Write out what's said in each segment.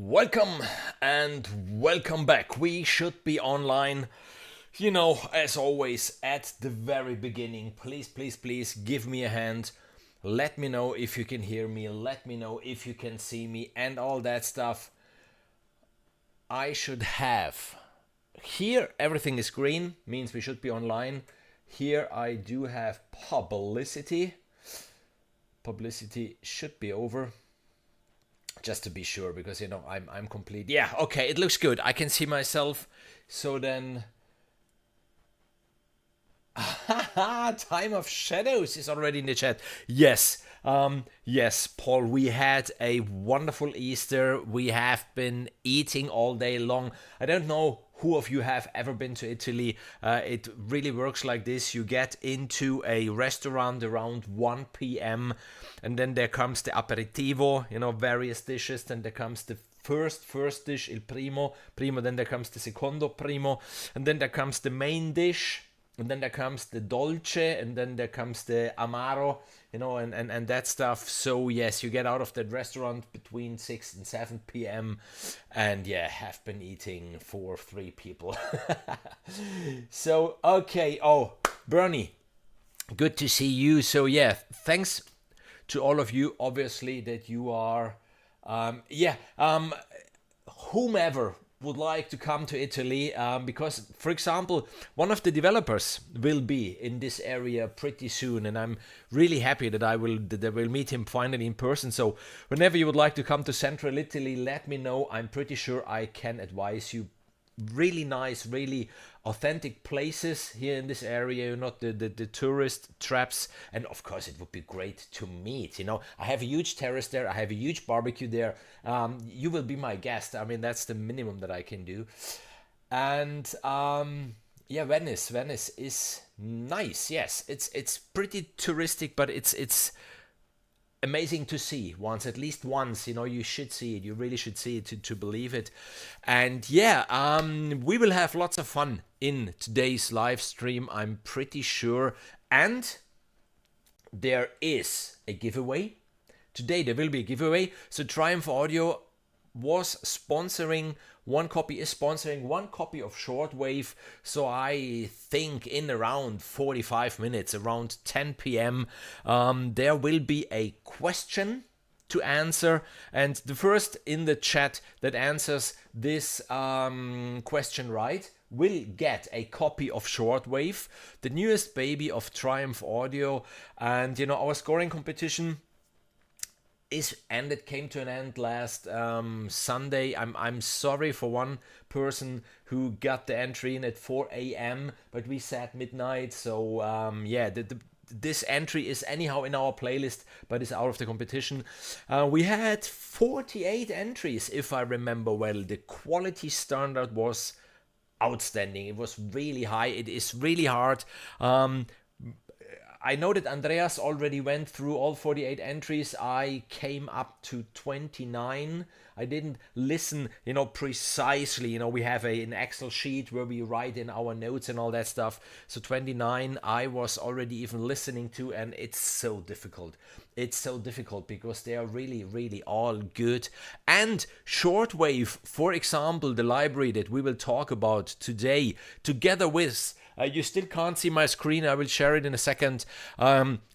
Welcome and welcome back. We should be online, as always, at the very beginning. Please, please, please give me a hand. Let me know if you can hear me. Let me know if you can see me and all that stuff. I should have. Here, everything is green, means we should be online. Here, I do have publicity. Publicity should be over. Just to be sure, because I'm complete. Yeah, okay, it looks good. I can see myself. So then, Time of Shadows is already in the chat. Yes, yes, Paul. We had a wonderful Easter. We have been eating all day long. I don't know who of you have ever been to Italy. It really works like this. You get into a restaurant around 1 p.m. and then there comes the aperitivo, various dishes. Then there comes the first dish, il primo. Then there comes the secondo primo, and then there comes the main dish. And then there comes the dolce, and then there comes the amaro, and that stuff. So yes, you get out of that restaurant between 6 and 7 p.m. And yeah, have been eating for 3 people. So, okay. Oh, Bernie, good to see you. So yeah, thanks to all of you, obviously, that you are, whomever would like to come to Italy, because, for example, one of the developers will be in this area pretty soon, and I'm really happy that I will meet him finally in person. So whenever you would like to come to Central Italy, let me know. I'm pretty sure I can advise you really nice, really authentic places here in this area, not the tourist traps. And of course, it would be great to meet. I have a huge terrace there. I have a huge barbecue there. You will be my guest. I mean, that's the minimum that I can do. And Venice is nice. Yes, it's pretty touristic, but it's amazing to see at least once. You should see it. You really should see it to believe it. And yeah, we will have lots of fun in today's live stream, I'm pretty sure. And there is a giveaway today. There will be a giveaway. So Triumph Audio is sponsoring one copy of Shortwave. So I think in around 45 minutes, around 10 p.m., there will be a question to answer, and the first in the chat that answers this question right will get a copy of Shortwave, the newest baby of Triumph Audio. And our scoring competition came to an end last Sunday. I'm sorry for one person who got the entry in at 4 a.m., but we said midnight. So this entry is anyhow in our playlist, but is out of the competition. We had 48 entries, if I remember well. The quality standard was outstanding. It was really high. It is really hard. I know that Andreas already went through all 48 entries. I came up to 29. I didn't listen, precisely. We have an Excel sheet where we write in our notes and all that stuff. So 29 I was already even listening to, and it's so difficult. It's so difficult because they are really, really all good. And Shortwave, for example, the library that we will talk about today, together with... you still can't see my screen. I will share it in a second.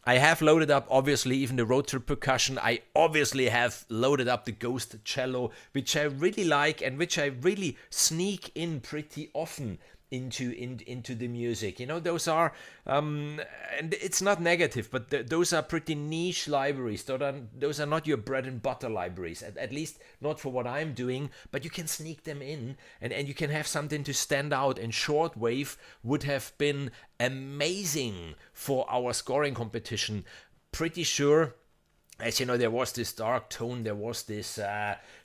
I have loaded up, obviously, even the road trip percussion. I obviously have loaded up the Ghost cello, which I really like and which I really sneak in pretty often into the music. Those are, and it's not negative, but those are pretty niche libraries. Those are not your bread and butter libraries, at least not for what I'm doing, but you can sneak them in, and you can have something to stand out. And Shortwave would have been amazing for our scoring competition. Pretty sure. As you know, there was this dark tone, there was this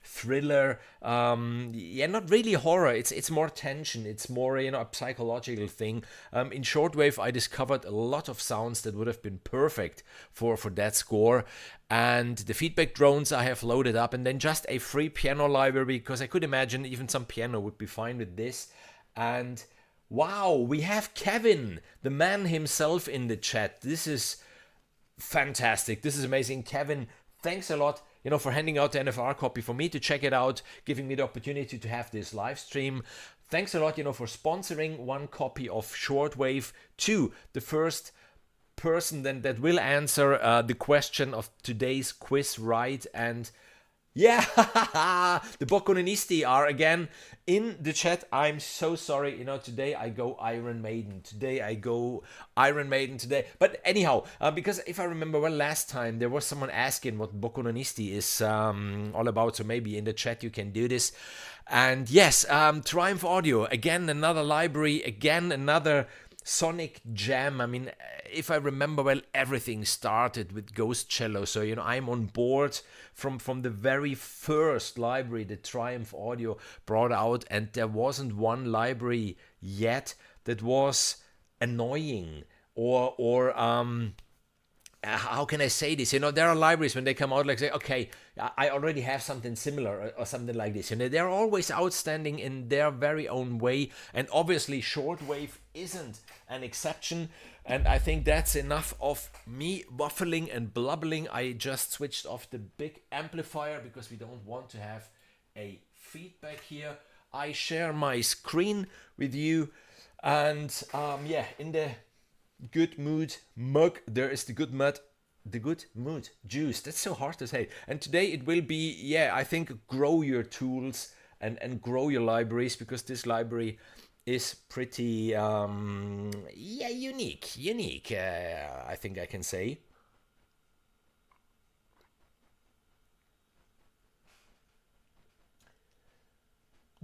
thriller, not really horror, it's more tension, it's more, a psychological thing. In Shortwave, I discovered a lot of sounds that would have been perfect for that score. And the feedback drones I have loaded up, and then just a free piano library, because I could imagine even some piano would be fine with this. And wow, we have Kevin, the man himself, in the chat. This is fantastic. This is amazing. Kevin, thanks a lot. for handing out the NFR copy, for me to check it out, giving me the opportunity to have this live stream. Thanks a lot, for sponsoring one copy of Shortwave to the first person then that will answer the question of today's quiz right. And yeah, the Boccolinisti are again in the chat. I'm so sorry. Today I go Iron Maiden. But anyhow, because if I remember well, last time there was someone asking what Boccolinisti is all about. So maybe in the chat you can do this. And yes, Triumph Audio, again, another library, again, another Sonic Jam. I mean, if I remember well, everything started with Ghost Cello. So, I'm on board from the very first library that Triumph Audio brought out. And there wasn't one library yet that was annoying or how can I say this? There are libraries when they come out like say, okay, I already have something similar or something like this. They're always outstanding in their very own way. And obviously Shortwave isn't an exception. And I think that's enough of me waffling and blubbling. I just switched off the big amplifier because we don't want to have a feedback here. I share my screen with you. And in the good mood mug, there is the good mood juice. That's so hard to say. And today it will be, I think, grow your tools and grow your libraries, because this library is pretty unique, I think I can say.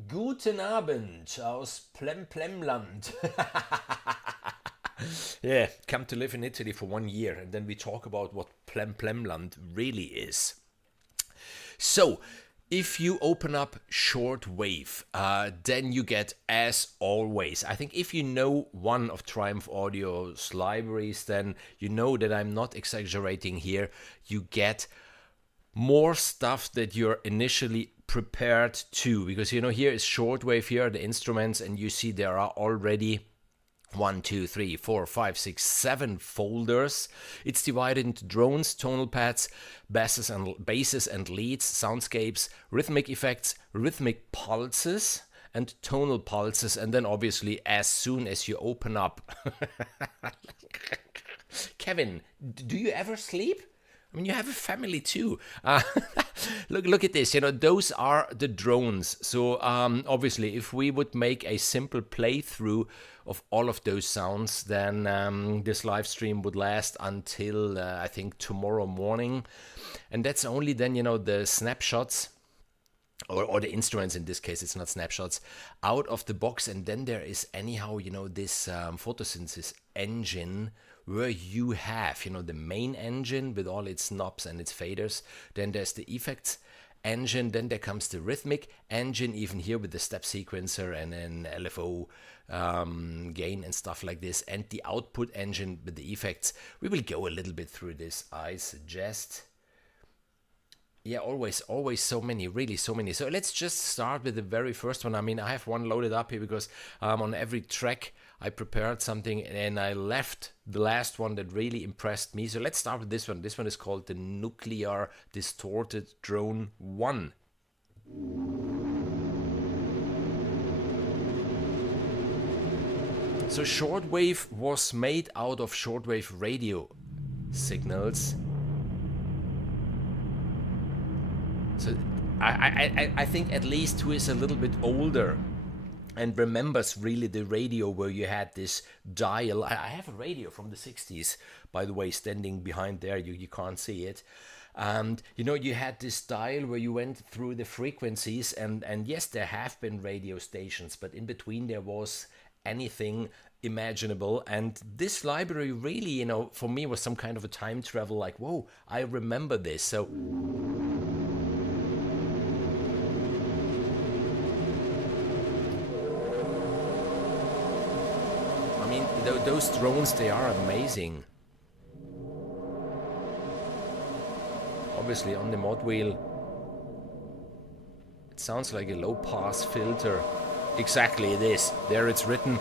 Guten Abend aus Plemland. Yeah, come to live in Italy for 1 year, and then we talk about what Plemland really is. So, if you open up Shortwave, then you get, as always, I think if you know one of Triumph Audio's libraries, then you know that I'm not exaggerating here. You get more stuff that you're initially prepared to, because here is Shortwave, here are the instruments, and you see there are already 1, 2, 3, 4, 5, 6, 7 folders. It's divided into drones, tonal pads, basses and leads, soundscapes, rhythmic effects, rhythmic pulses, and tonal pulses. And then obviously, as soon as you open up, Kevin, do you ever sleep? I mean, you have a family too. Look at this. Those are the drones. So obviously, if we would make a simple playthrough of all of those sounds, then this live stream would last until I think tomorrow morning. And that's only then, the snapshots or the instruments, in this case, it's not snapshots, out of the box. And then there is anyhow, this photosynthesis engine, where you have, the main engine with all its knobs and its faders. Then there's the effects engine. Then there comes the rhythmic engine, even here with the step sequencer and an LFO gain and stuff like this. And the output engine with the effects. We will go a little bit through this, I suggest. Yeah, always so many, really so many. So let's just start with the very first one. I mean, I have one loaded up here because on every track I prepared something and I left the last one that really impressed me. So let's start with this one. This one is called the Nuclear Distorted Drone 1. So shortwave was made out of shortwave radio signals. So I think at least who is a little bit older and remembers really the radio where you had this dial. I have a radio from the 60s, by the way, standing behind there. You can't see it. And, you had this dial where you went through the frequencies. And yes, there have been radio stations, but in between there was anything imaginable. And this library really, for me was some kind of a time travel, like, whoa, I remember this. So those drones, they are amazing. Obviously on the mod wheel it sounds like a low pass filter. Exactly it is. There it's written.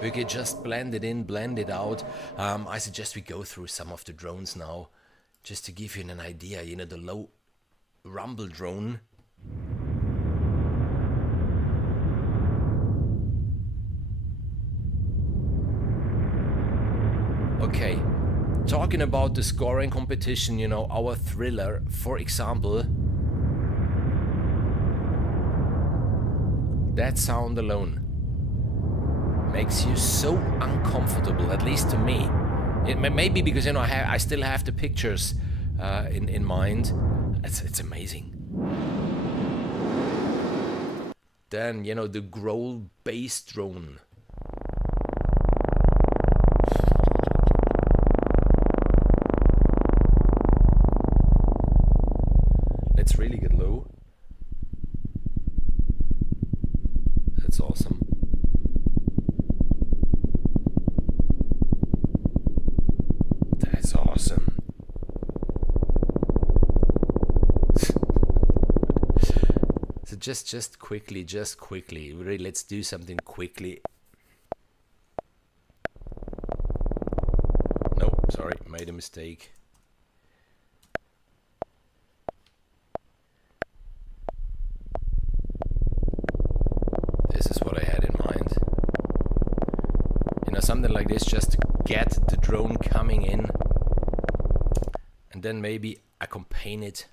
We can just blend it in, blend it out. I suggest we go through some of the drones now. just to give you an idea, you know, the low rumble drone. Okay, talking about the scoring competition, you know, our thriller, for example, that sound alone makes you so uncomfortable, at least to me. It may be because, you know, I still have the pictures in mind. It's amazing. Then, you know, the growl bass drone. Let's really get low. That's awesome. That's awesome. So just quickly, really, let's do something quickly. No, sorry, made a mistake. This is what I had in mind. You know, something like this, just to get the drone coming in, and then maybe accompany it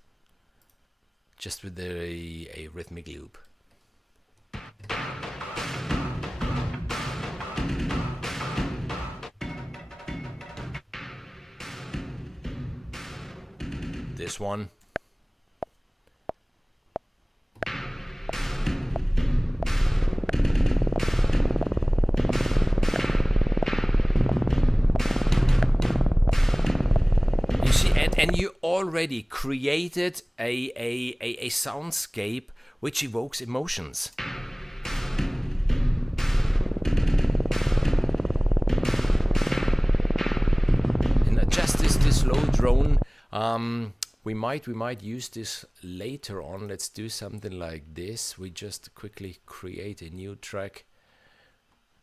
just with a rhythmic loop. This one. You see, and you already created a soundscape which evokes emotions. And just this low drone, we might use this later on. Let's do something like this. We just quickly create a new track,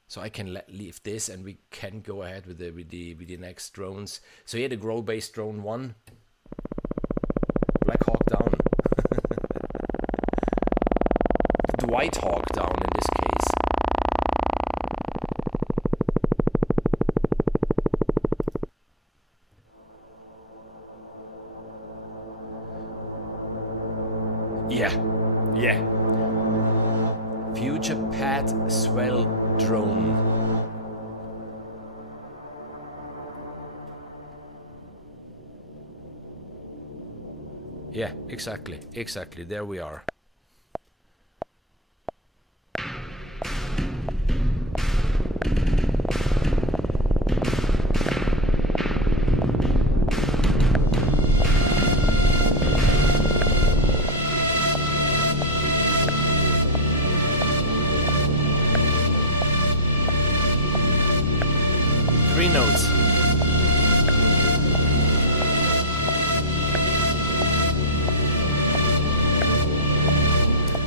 so I can leave this, and we can go ahead with the next drones. So here, the growl bass drone 1, Black Hawk down, the White Hawk down in this case. Yeah. Future Pad Swell drone. Yeah, exactly. There we are. Three notes.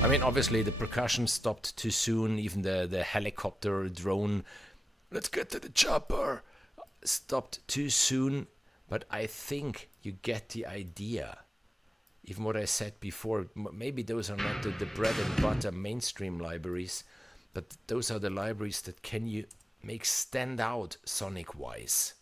I mean, obviously the percussion stopped too soon. Even the helicopter drone, let's get to the chopper, stopped too soon. But I think you get the idea. Even what I said before, maybe those are not the bread and butter mainstream libraries, but those are the libraries that can you make stand out sonic wise.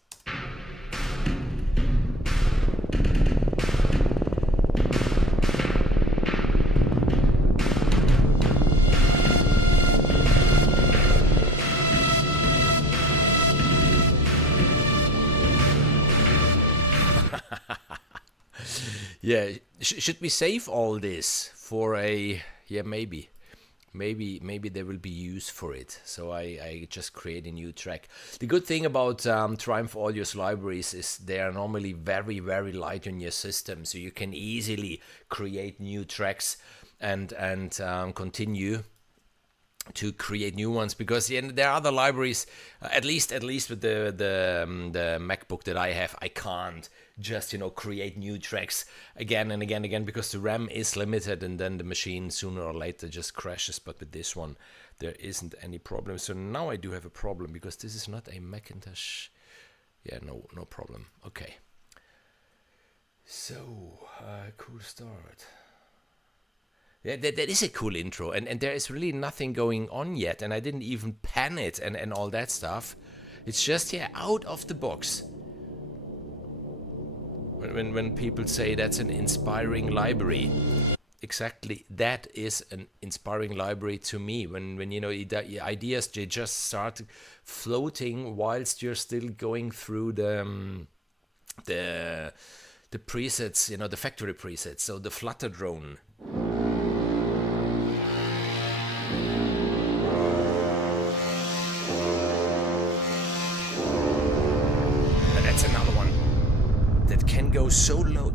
Yeah, should we save all this for a, yeah, maybe there will be use for it. So I just create a new track. The good thing about Triumph Audio's libraries is they are normally very, very light on your system, so you can easily create new tracks and continue to create new ones, because there are other libraries, at least with the MacBook that I have, I can't just create new tracks again and again, because the RAM is limited, and then the machine sooner or later just crashes. But with this one there isn't any problem. So now I do have a problem, because this is not a Macintosh. Yeah, no problem. Okay, So, cool start. Yeah, that is a cool intro, and there is really nothing going on yet, and I didn't even pan it and all that stuff. It's just, yeah, out of the box. When people say that's an inspiring library, exactly, that is an inspiring library to me. When you know, ideas, they just start floating whilst you're still going through the the presets, you know, the factory presets. So the Flutter drone. And that's another one that can go so low,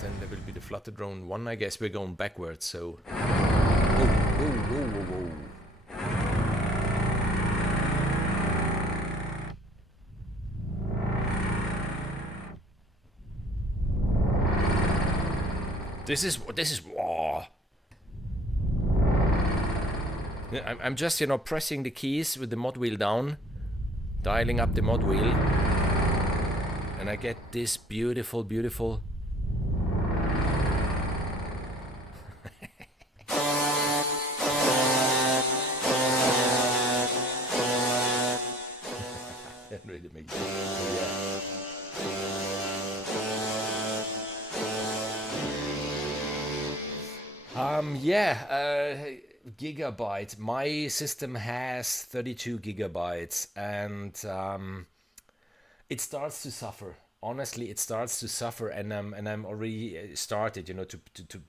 Then there will be the Flutter drone one. I guess we're going backwards, so. Whoa. This is. Whoa. I'm just, you know, pressing the keys with the mod wheel down, dialing up the mod wheel, and I get this beautiful. That really makes sense. Gigabyte. My system has 32 gigabytes, and it starts to suffer. Honestly, it starts to suffer, and I'm already started, you know, to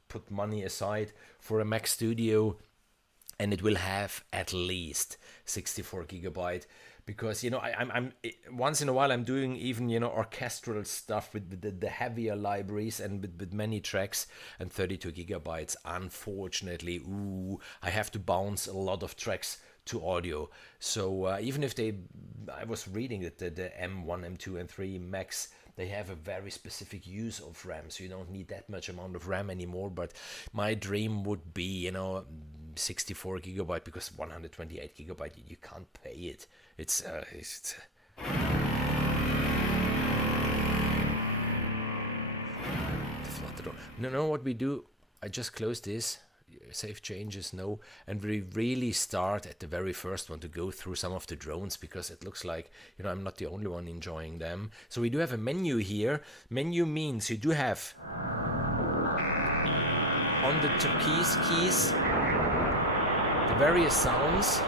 put money aside for a Mac Studio, and it will have at least 64 gigabyte, because, you know, I'm once in a while I'm doing even, you know, orchestral stuff with the heavier libraries and with many tracks, and 32 gigabytes, unfortunately, I have to bounce a lot of tracks to audio. So even if I was reading that the M1, M2, and 3 Macs, they have a very specific use of RAM, so you don't need that much amount of RAM anymore. But my dream would be, you know, 64 gigabyte, because 128 gigabyte, you can't pay it. It's no, what we do, I just close this, save changes, no, and we really start at the very first one to go through some of the drones, because it looks like, you know, I'm not the only one enjoying them. So we do have a menu here. Menu means you do have on the turquoise keys the various sounds,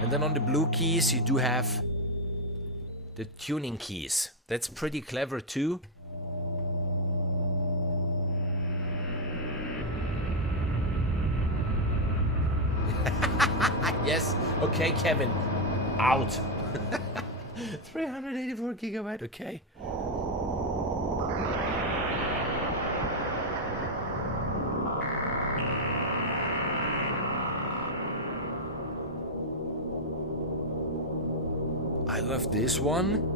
and then on the blue keys you do have the tuning keys. That's pretty clever too. Yes, okay, Kevin, out. 384 gigabyte, okay. I love this one.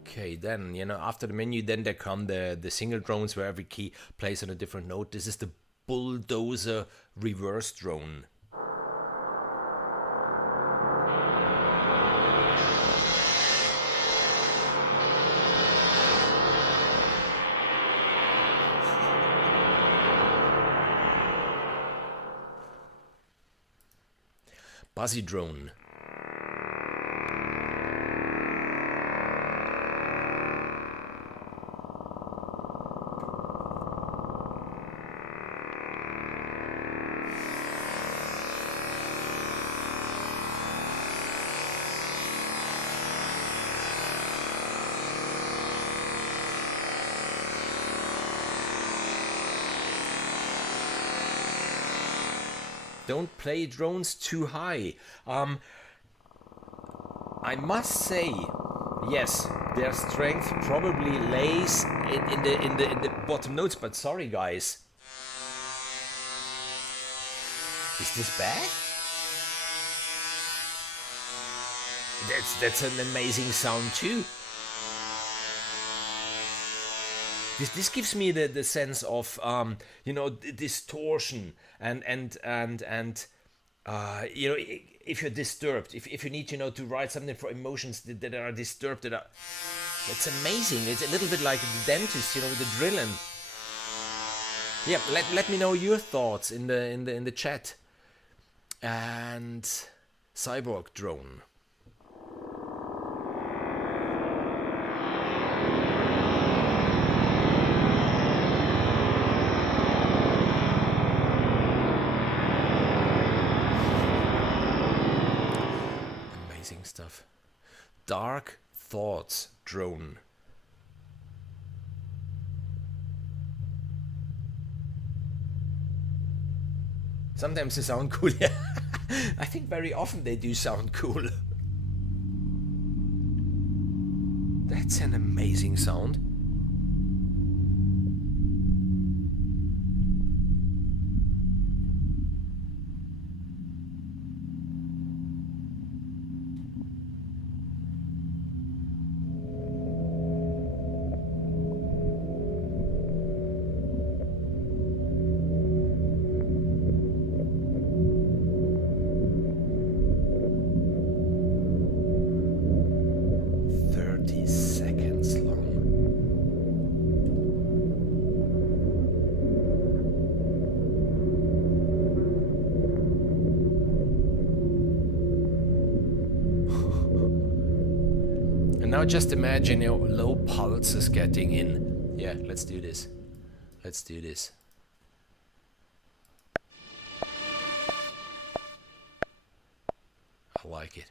Okay, then, you know, after the menu, then there come the single drones where every key plays on a different note. This is the bulldozer reverse drone. Buzzy drone. Don't play drones too high. I must say, Yes, their strength probably lays in the bottom notes. But sorry, guys, is this bad? That's an amazing sound too. This gives me the sense of distortion and if you're disturbed, if you need to write something for emotions that are disturbed, that's amazing. It's a little bit like the dentist, with the drilling. Yeah, let me know your thoughts in the chat. And cyborg drone. Stuff. Dark thoughts drone. Sometimes they sound cool. I think very often they do sound cool. That's an amazing sound. Now just imagine low pulses getting in. Yeah, let's do this. Let's do this. I like it.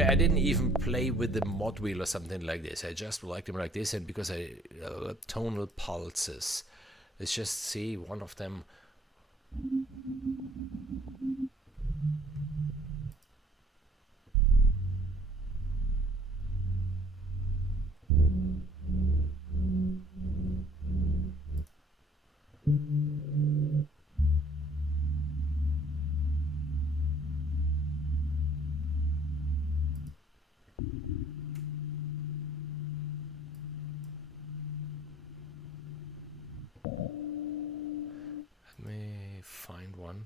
I didn't even play with the mod wheel or something like this. I just liked them like this, and because tonal pulses. Let's just see one of them. Find one.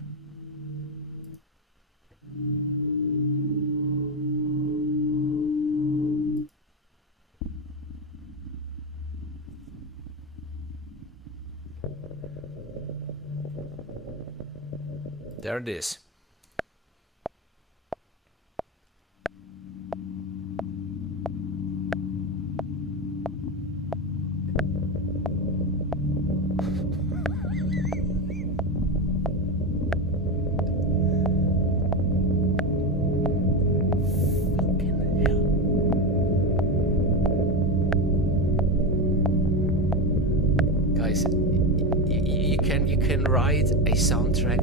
There it is. You can write a soundtrack,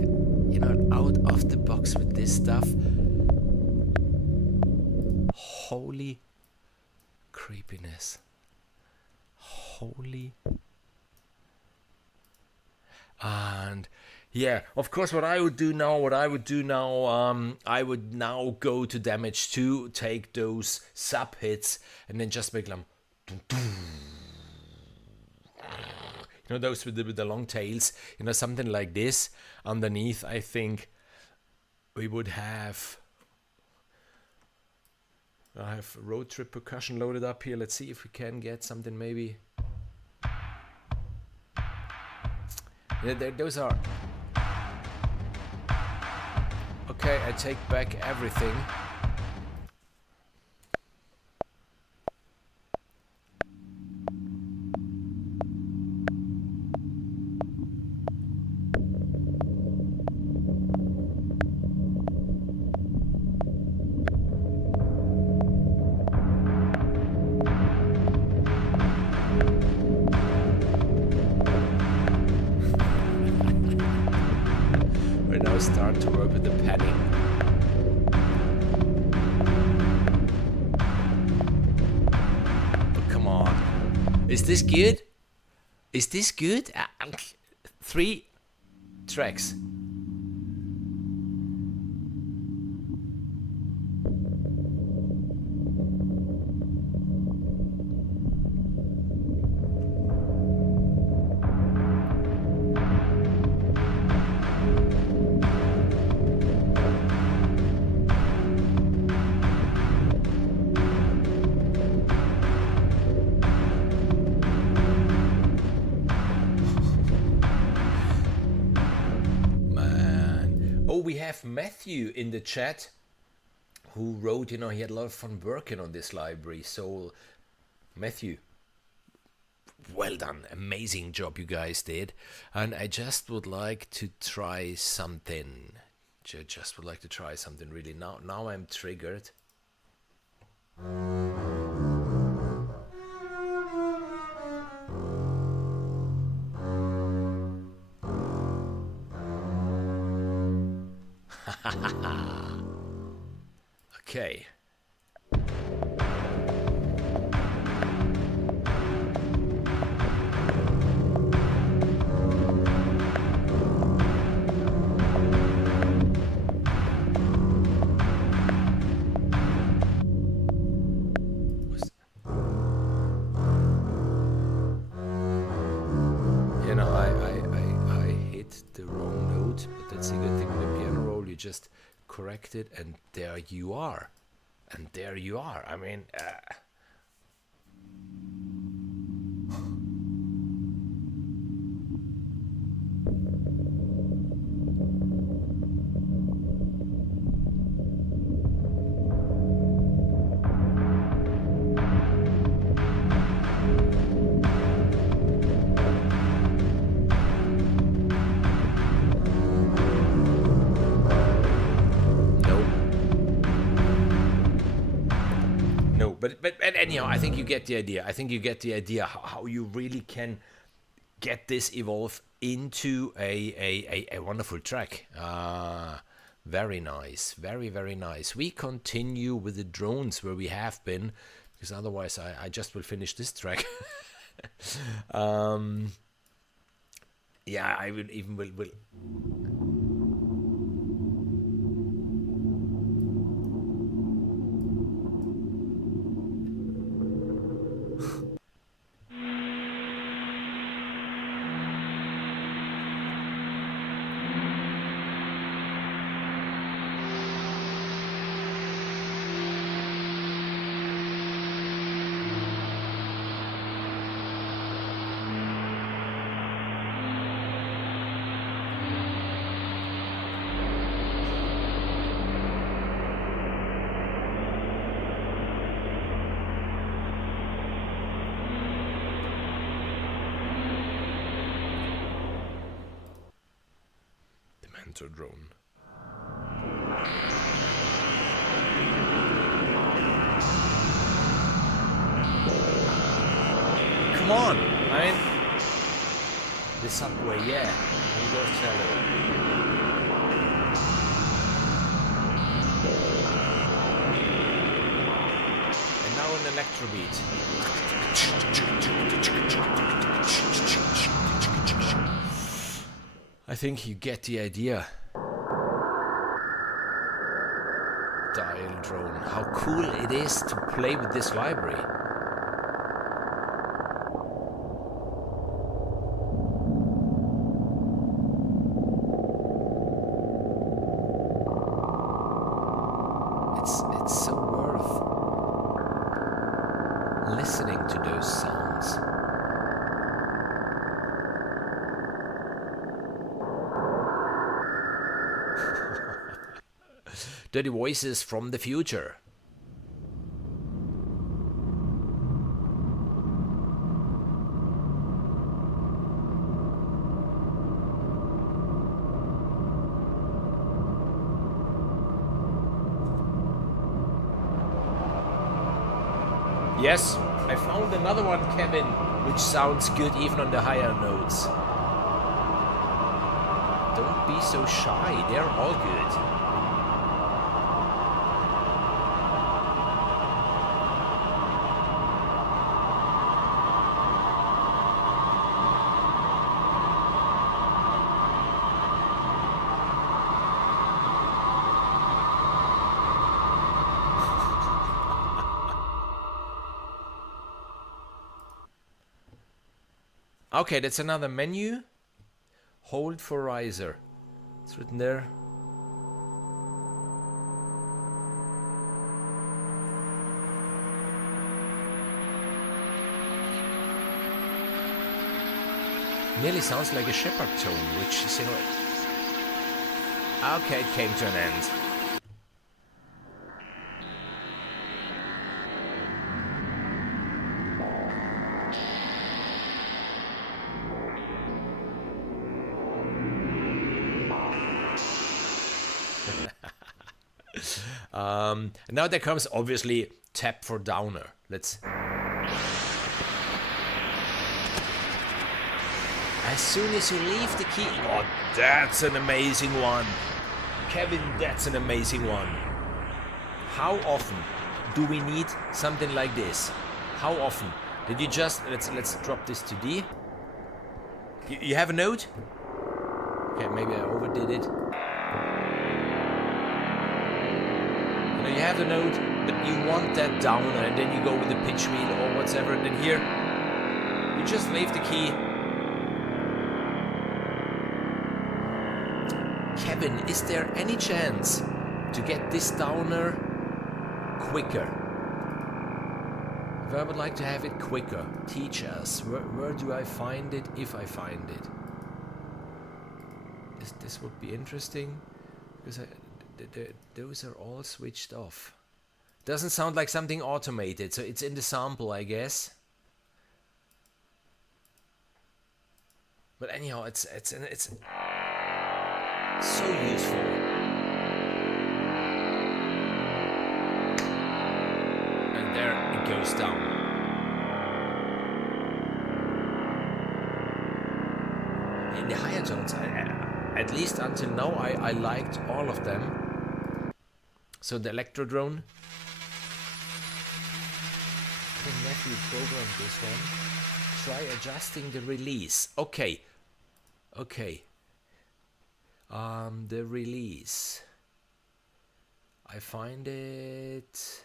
out of the box with this stuff. Holy creepiness. Holy. And yeah, of course, what I would do now, I would now go to damage 2, take those sub hits, and then just make them. Those with the long tails, something like this. Underneath, I think we would have. I have road trip percussion loaded up here. Let's see if we can get something maybe. Yeah, those are. Okay, I take back everything. Is this good? Is this good? 3 tracks. We have Matthew in the chat who wrote, he had a lot of fun working on this library. So Matthew, well done, amazing job you guys did. And I just would like to try something. Just would like to try something really. Now I'm triggered. Okay. I hit the wrong note, but that's a good thing with the piano roll. You just correct it, and there you are. And there you are. I mean, But anyhow, I think you get the idea. I think you get the idea how you really can get this evolve into a wonderful track. Very nice. Very, very nice. We continue with the drones where we have been, because otherwise I just will finish this track. Yeah, I will even will drone. Come on, I mean, the subway, yeah. And go cello. And now an electro beat. I think you get the idea. Dial drone. How cool it is to play with this library. It's so worth listening to those sounds. Dirty voices from the future. Yes, I found another one, Kevin, which sounds good even on the higher notes. Don't be so shy, they're all good. Okay, that's another menu. Hold for riser. It's written there. Nearly sounds like a Shepard tone, which is, you know... Okay, it came to an end. Now there comes, obviously, tap for downer. Let's... As soon as you leave the key... Oh, that's an amazing one. Kevin, that's an amazing one. How often do we need something like this? How often? Did you just... Let's drop this to D. You have a note? Okay, maybe I overdid it. You know, you have the note, but you want that downer, and then you go with the pitch wheel or whatever, and then here, you just leave the key. Kevin, is there any chance to get this downer quicker? If I would like to have it quicker, teach us. Where do I find it, if I find it? This would be interesting, because those are all switched off. Doesn't sound like something automated, so it's in the sample, I guess. But anyhow, it's so useful. And there it goes down. In the higher tones, at least until now, I liked all of them. So the electro drone. I think Matthew programmed this one. Try adjusting the release. Okay. Okay. The release. I find it.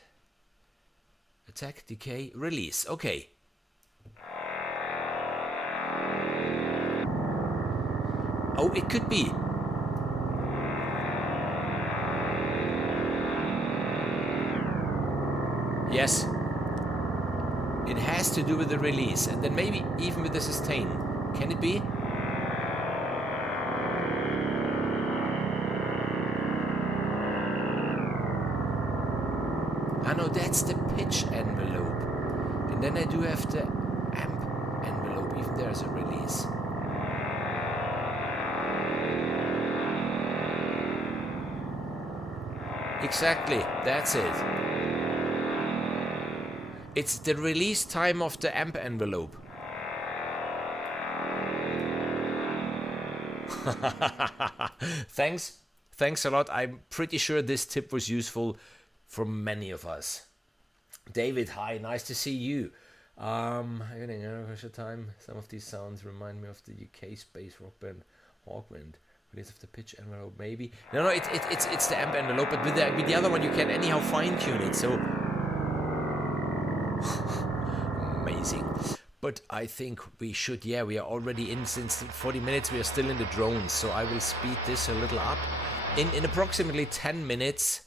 Attack, decay, release. Okay. Oh, it could be. Yes. It has to do with the release, and then maybe even with the sustain. Can it be? Ah no, that's the pitch envelope. And then I do have the amp envelope. Even there's a release. Exactly, that's it. It's the release time of the amp envelope. Thanks a lot. I'm pretty sure this tip was useful for many of us. David, hi, nice to see you. I'm getting a time. Some of these sounds remind me of the UK space rock band Hawkwind. Release of the pitch envelope, maybe. No, it's the amp envelope, but with the other one you can anyhow fine tune it. So amazing. But I think we should, we are already in since 40 minutes. We are still in the drones, so I will speed this a little up. In approximately 10 minutes,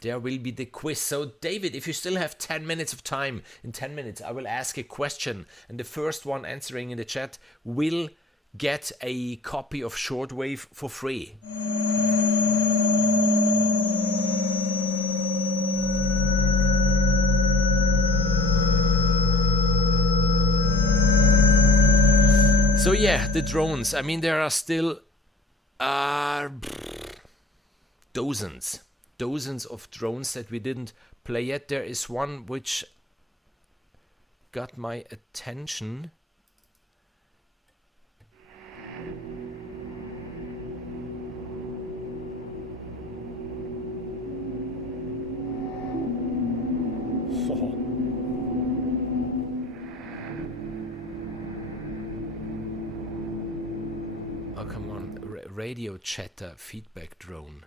there will be the quiz. So David, if you still have 10 minutes of time, in 10 minutes I will ask a question, and the first one answering in the chat will get a copy of Shortwave for free. So yeah, the drones. I mean, there are still dozens of drones that we didn't play yet. There is one which got my attention. Oh, come on. Radio chatter feedback drone.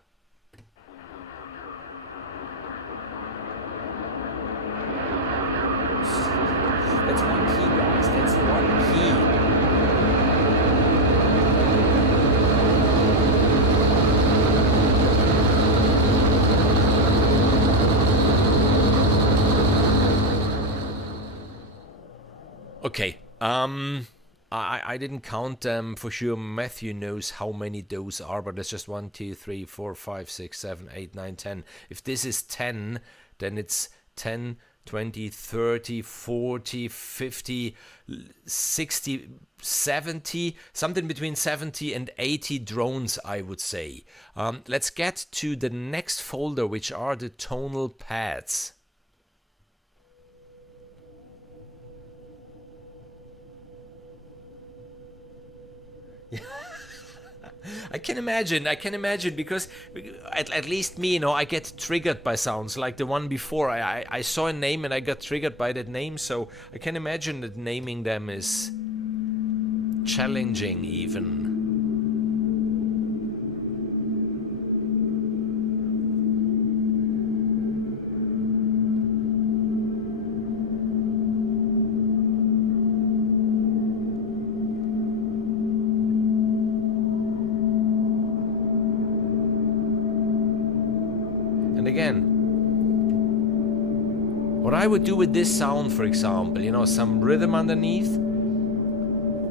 That's one key, guys. That's one key. Okay. I didn't count them for sure. Matthew knows how many those are, but it's just 1, 2, 3, 4, 5, 6, 7, 8, 9, 10. If this is 10, then it's 10, 20, 30, 40, 50, 60, 70, something between 70 and 80 drones, I would say. Let's get to the next folder, which are the tonal pads. I can imagine because at least me, I get triggered by sounds like the one before. I saw a name and I got triggered by that name, so I can imagine that naming them is challenging even. And again, what I would do with this sound, for example, some rhythm underneath,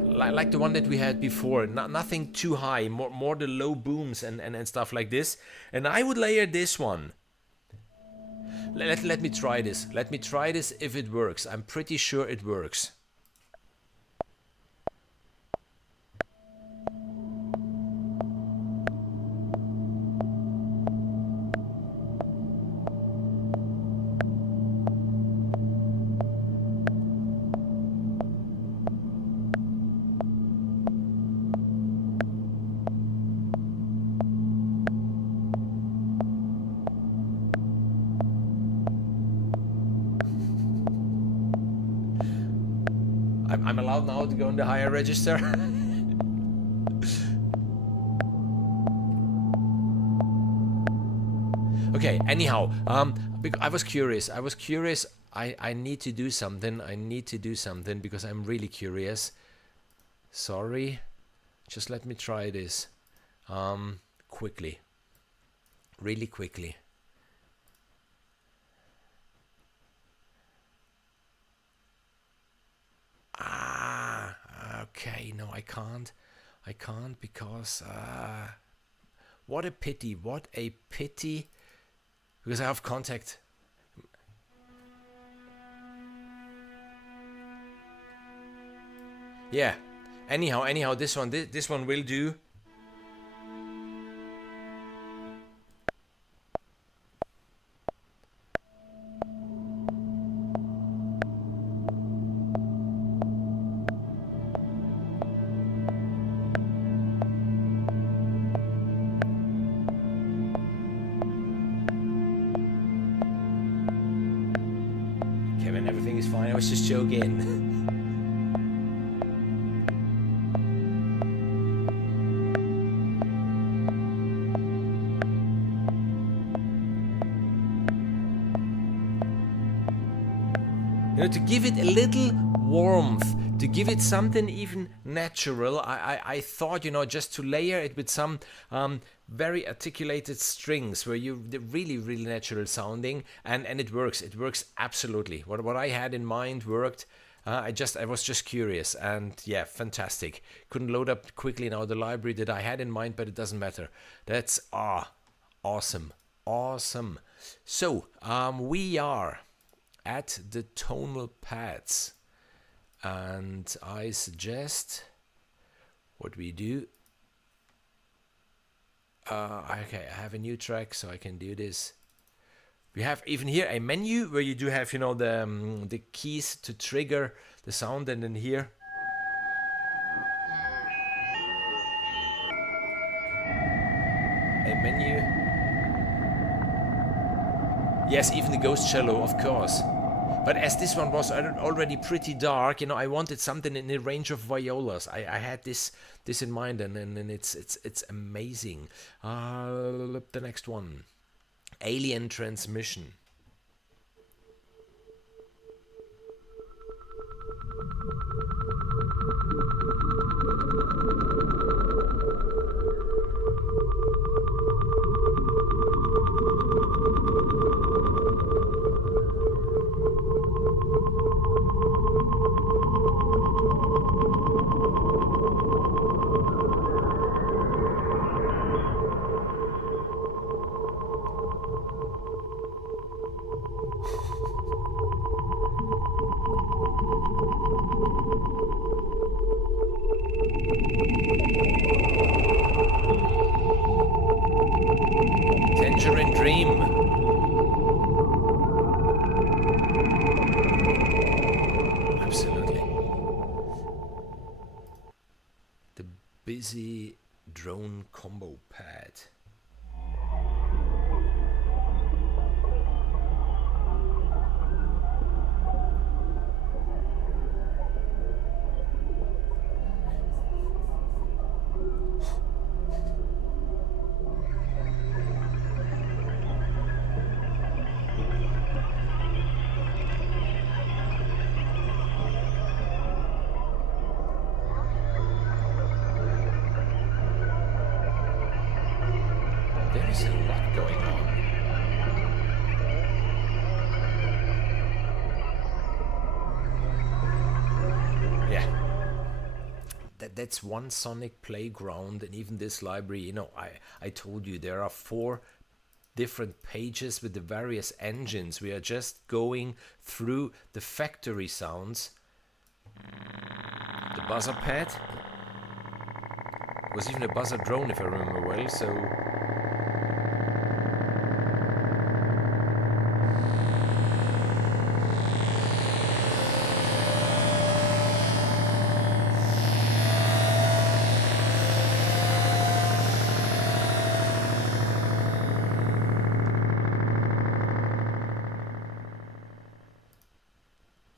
like the one that we had before, nothing too high, more the low booms and stuff like this. And I would layer this one. Let me try this. Let me try this if it works. I'm pretty sure it works. I'm allowed now to go in the higher register. Okay, anyhow, I was curious. I need to do something. Because I'm really curious. Sorry. Just let me try this. Quickly. Really quickly. Okay, no, I can't because what a pity, because I have contact. Yeah, anyhow, this one will do. Kevin, everything is fine. I was just joking. To give it a little warmth, to give it something even natural, I thought, just to layer it with some very articulated strings where they're really, really natural sounding, and it works. It works absolutely. What I had in mind worked. I was just curious, and yeah, fantastic. Couldn't load up quickly now the library that I had in mind, but it doesn't matter. That's awesome. So we are at the tonal pads, and I suggest what we do. Okay, I have a new track, so I can do this. We have even here a menu where you do have, the keys to trigger the sound, and then here. A menu. Yes, even the ghost cello, of course. But as this one was already pretty dark, I wanted something in the range of violas. I had this in mind, and it's amazing. The next one, Alien Transmission. Busy drone combo pad. There is a lot going on. Yeah. That's one sonic playground, and even this library, you know, I told you there are 4 different pages with the various engines. We are just going through the factory sounds. The buzzer pad was even a buzzer drone, if I remember well, so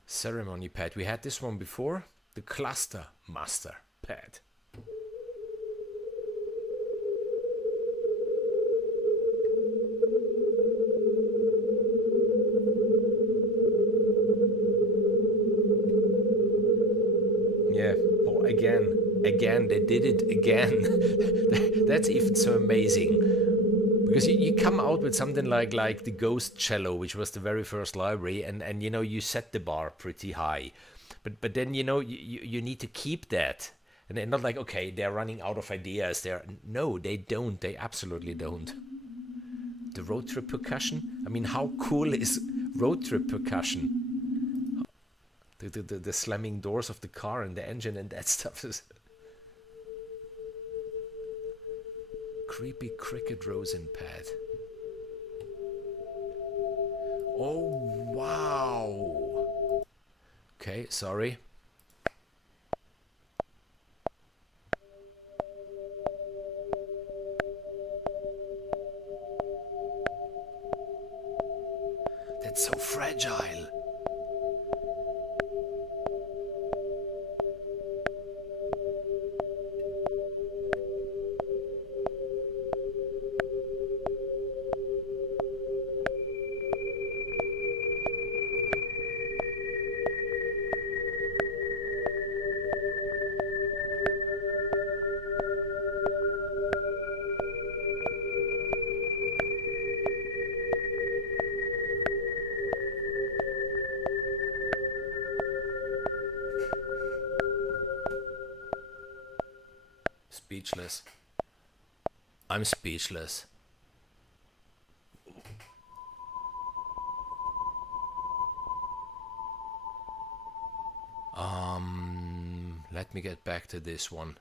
ceremony pad. We had this one before, the cluster master pad. Yeah, oh, again, they did it again. That's even so amazing. Because you come out with something like the Ghost Cello, which was the very first library, and you know, you set the bar pretty high. But then, you know, you need to keep that. And they're not like, okay, they're running out of ideas. No, they don't. They absolutely don't. The road trip percussion? I mean, how cool is road trip percussion? The slamming doors of the car and the engine and that stuff is... Creepy cricket rosin pad. Oh, wow. Okay, sorry. That's so fragile. Speechless. I'm speechless. Let me get back to this one.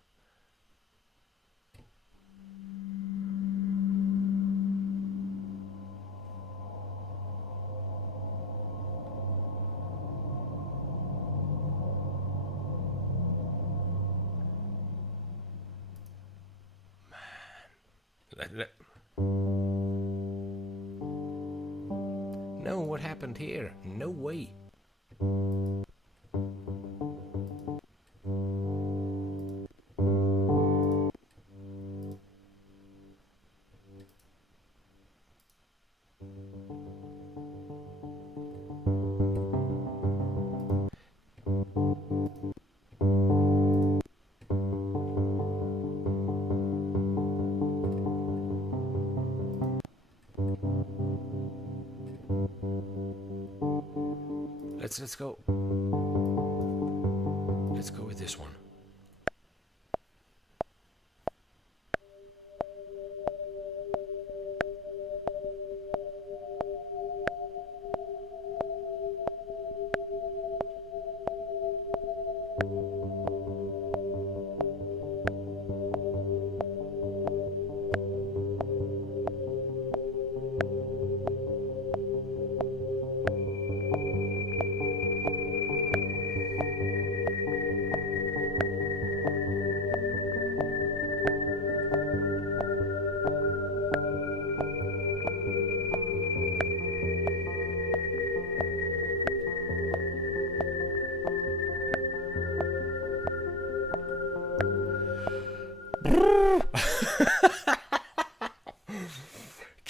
No, what happened here? No way. Let's go. Let's go with this one.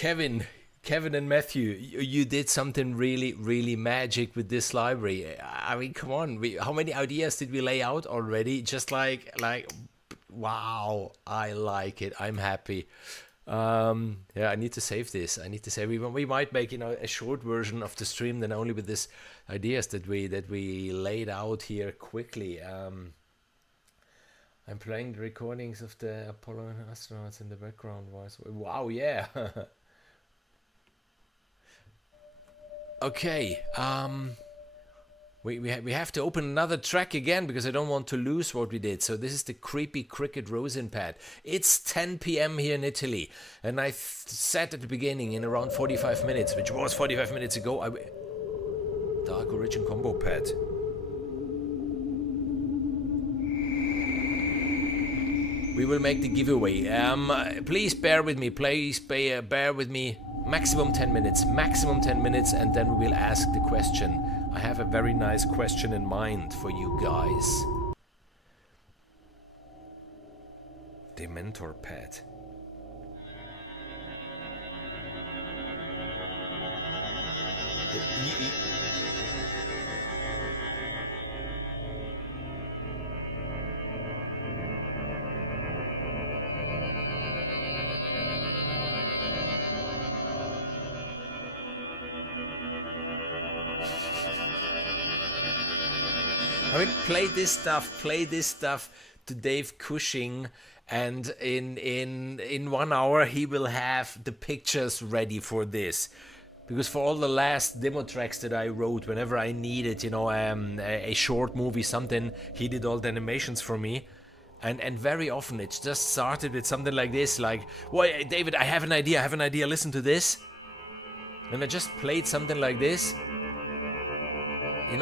Kevin and Matthew, you did something really, really magic with this library. I mean, come on, how many ideas did we lay out already? Just like, wow, I like it. I'm happy. Yeah, I need to save this. I need to save. We might make a short version of the stream, then only with these ideas that we laid out here quickly. I'm playing the recordings of the Apollo astronauts in the background. Wow, yeah. Okay, we have to open another track again because I don't want to lose what we did. So this is the Creepy Cricket Rosin Pad. It's 10 p.m. here in Italy, and I said at the beginning in around 45 minutes, which was 45 minutes ago, Dark Origin Combo Pad. We will make the giveaway. Please bear with me. Please bear with me. Maximum 10 minutes, and then we will ask the question. I have a very nice question in mind for you guys. The Mentor Pad. I mean, play this stuff to Dave Cushing, and in 1 hour he will have the pictures ready for this. Because for all the last demo tracks that I wrote, whenever I needed, a short movie, something, he did all the animations for me. And very often it's just started with something like this, like, well, David, I have an idea, listen to this. And I just played something like this.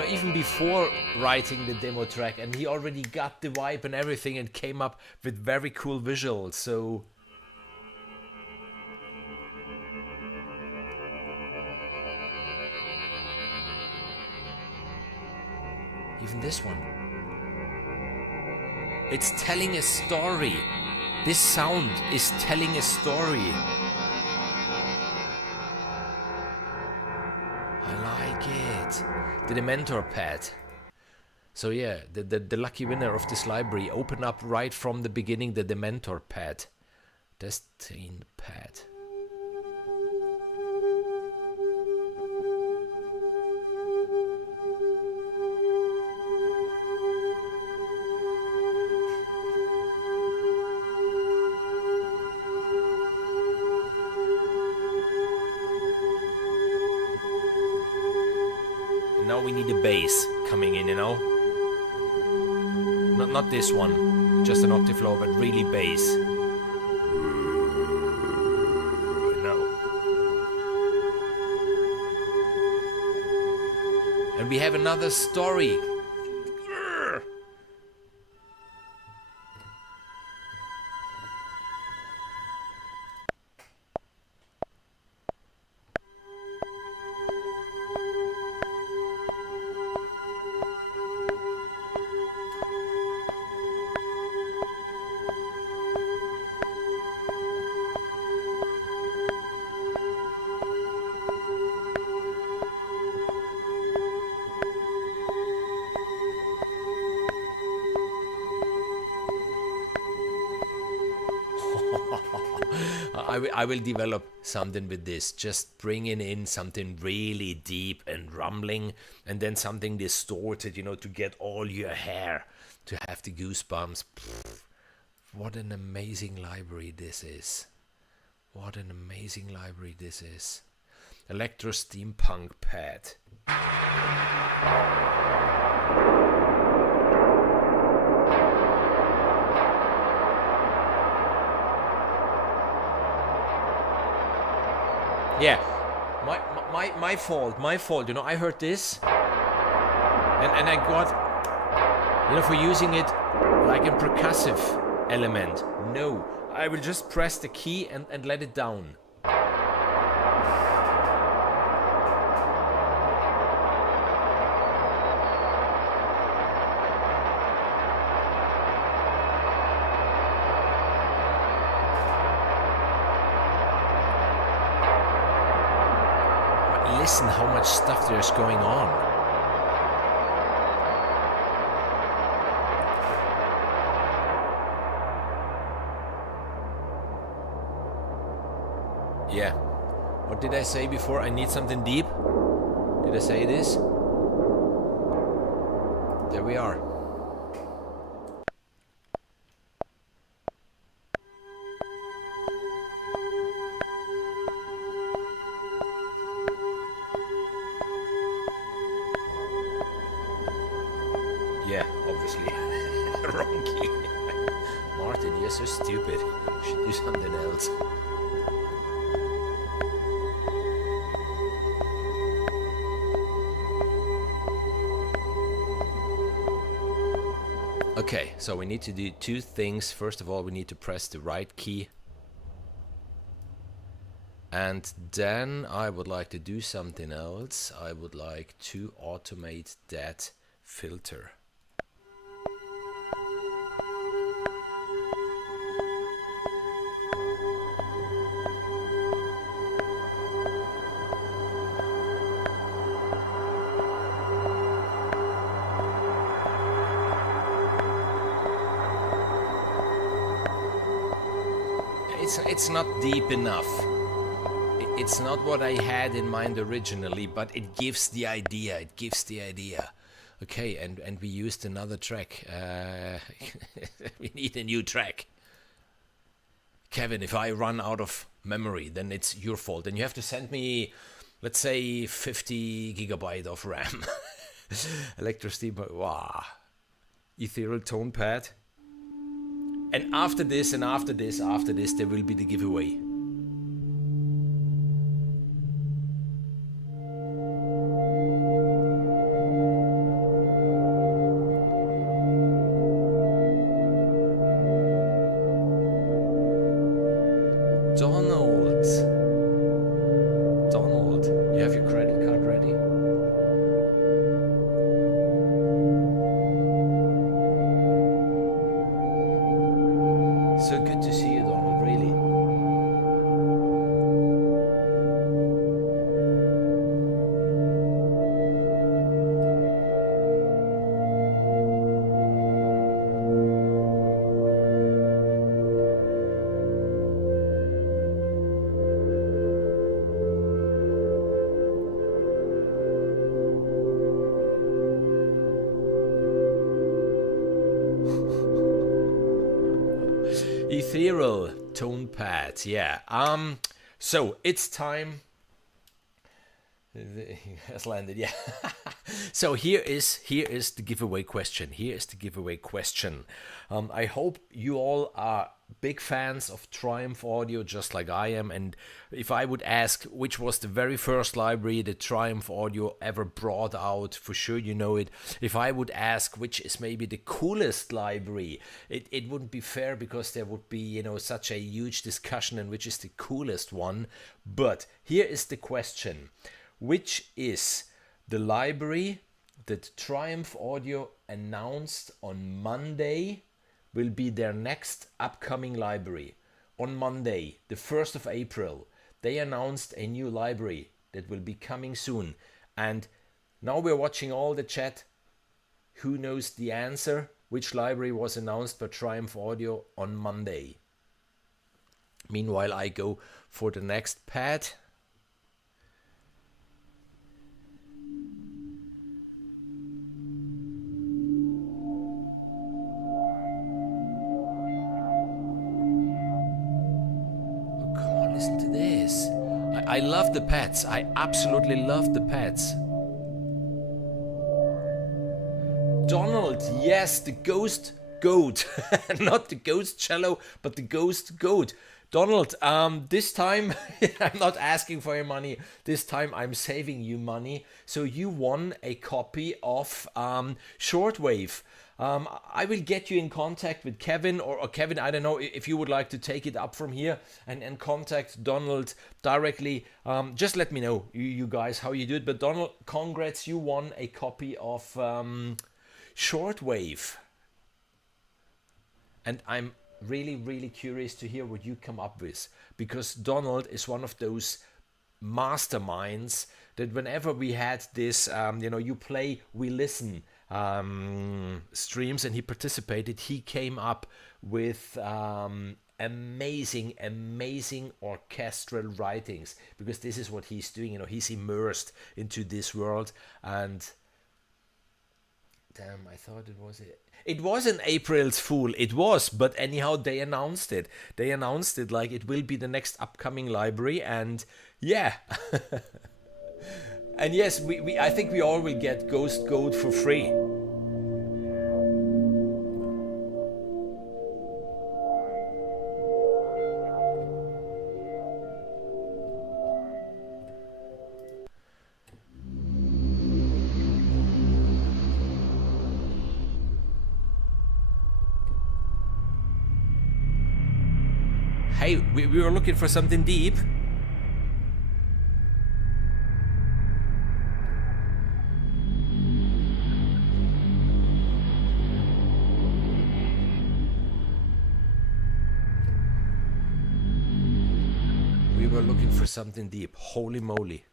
Even before writing the demo track, and he already got the vibe and everything and came up with very cool visuals, so... Even this one. It's telling a story. This sound is telling a story. I like it. The Dementor Pad. So yeah, the lucky winner of this library, open up right from the beginning the Dementor Pad. Destined Pad. Now we need a bass coming in, Not this one, just an octave low, but really bass. No. And we have another story. I will develop something with this, just bringing in something really deep and rumbling, and then something distorted, to get all your hair, to have the goosebumps. Pfft, what an amazing library this is. What an amazing library this is. Electro Steampunk Pad. Yeah, my fault. I heard this, and I got, for using it like a percussive element. No, I will just press the key and let it down. listen how much stuff there's going on. Yeah. What did I say before? I need something deep? Did I say this? There we are. Yeah, obviously. Wrong key. Martin, you're so stupid. You should do something else. Okay, so we need to do two things. First of all, we need to press the right key. And then I would like to do something else. I would like to automate that filter. It's not deep enough. It's not what I had in mind originally, but it gives the idea. It gives the idea. Okay, and we used another track. We need a new track. Kevin, if I run out of memory, then it's your fault. Then you have to send me, let's say, 50 gigabyte of RAM. Electricity, but wow. Ethereal tone pad. And after this, and after this, after this, there will be the giveaway. Donald, you have your credit card ready? So good to see you, Donald, really. Ethereal tone pad, yeah. So it's time. He has landed, yeah. So here is the giveaway question. Here is the giveaway question. I hope you all are big fans of Triumph Audio, just like I am. And if I would ask which was the very first library that Triumph Audio ever brought out, for sure you know it. If I would ask which is maybe the coolest library, it wouldn't be fair, because there would be, you know, such a huge discussion on which is the coolest one. But here is the question. Which is the library that Triumph Audio announced on Monday will be their next upcoming library? On Monday, the 1st of April, they announced a new library that will be coming soon. And now we're watching all the chat. Who knows the answer? Which library was announced by Triumph Audio on Monday? Meanwhile, I go for the next pad. Listen to this. I love the pads. I absolutely love the pads. Donald, yes, the ghost goat. Not the ghost cello, but the ghost goat. Donald, this time I'm not asking for your money. This time I'm saving you money. So you won a copy of Shortwave. I will get you in contact with Kevin, or Kevin, I don't know if you would like to take it up from here and contact Donald directly. Just let me know, you guys, how you do it. But Donald, congrats, you won a copy of Shortwave. And I'm really, really curious to hear what you come up with, because Donald is one of those masterminds that whenever we had this, you play, we listen streams, and he participated, he came up with amazing orchestral writings, because this is what he's doing. He's immersed into this world. And damn, I thought it was an April's Fool. It was, but anyhow, they announced it. They announced it like it will be the next upcoming library, and yeah. And yes, I think we all will get Ghost Goat for free. Hey, we were looking for something deep. We were looking for something deep. Holy moly.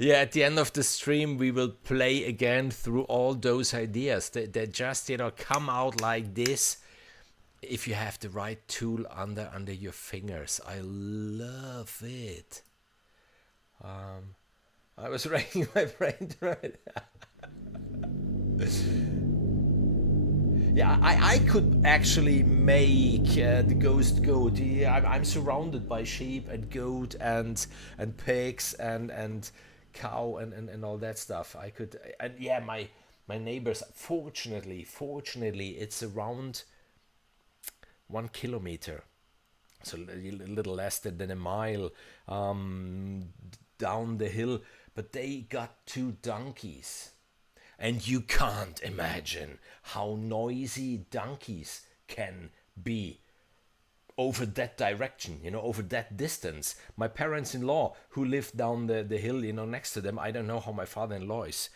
Yeah, at the end of the stream, we will play again through all those ideas. They just, come out like this if you have the right tool under your fingers. I love it. I was racking my brain right. Yeah, I could actually make the ghost goat. Yeah, I'm surrounded by sheep and goat and pigs and cow and all that stuff. I could, and yeah, my neighbors. Fortunately, it's around 1 kilometer, so a little less than a mile down the hill. But they got 2 donkeys. And you can't imagine how noisy donkeys can be over that direction, over that distance. My parents-in-law, who lived down the hill, next to them, I don't know how my father-in-law is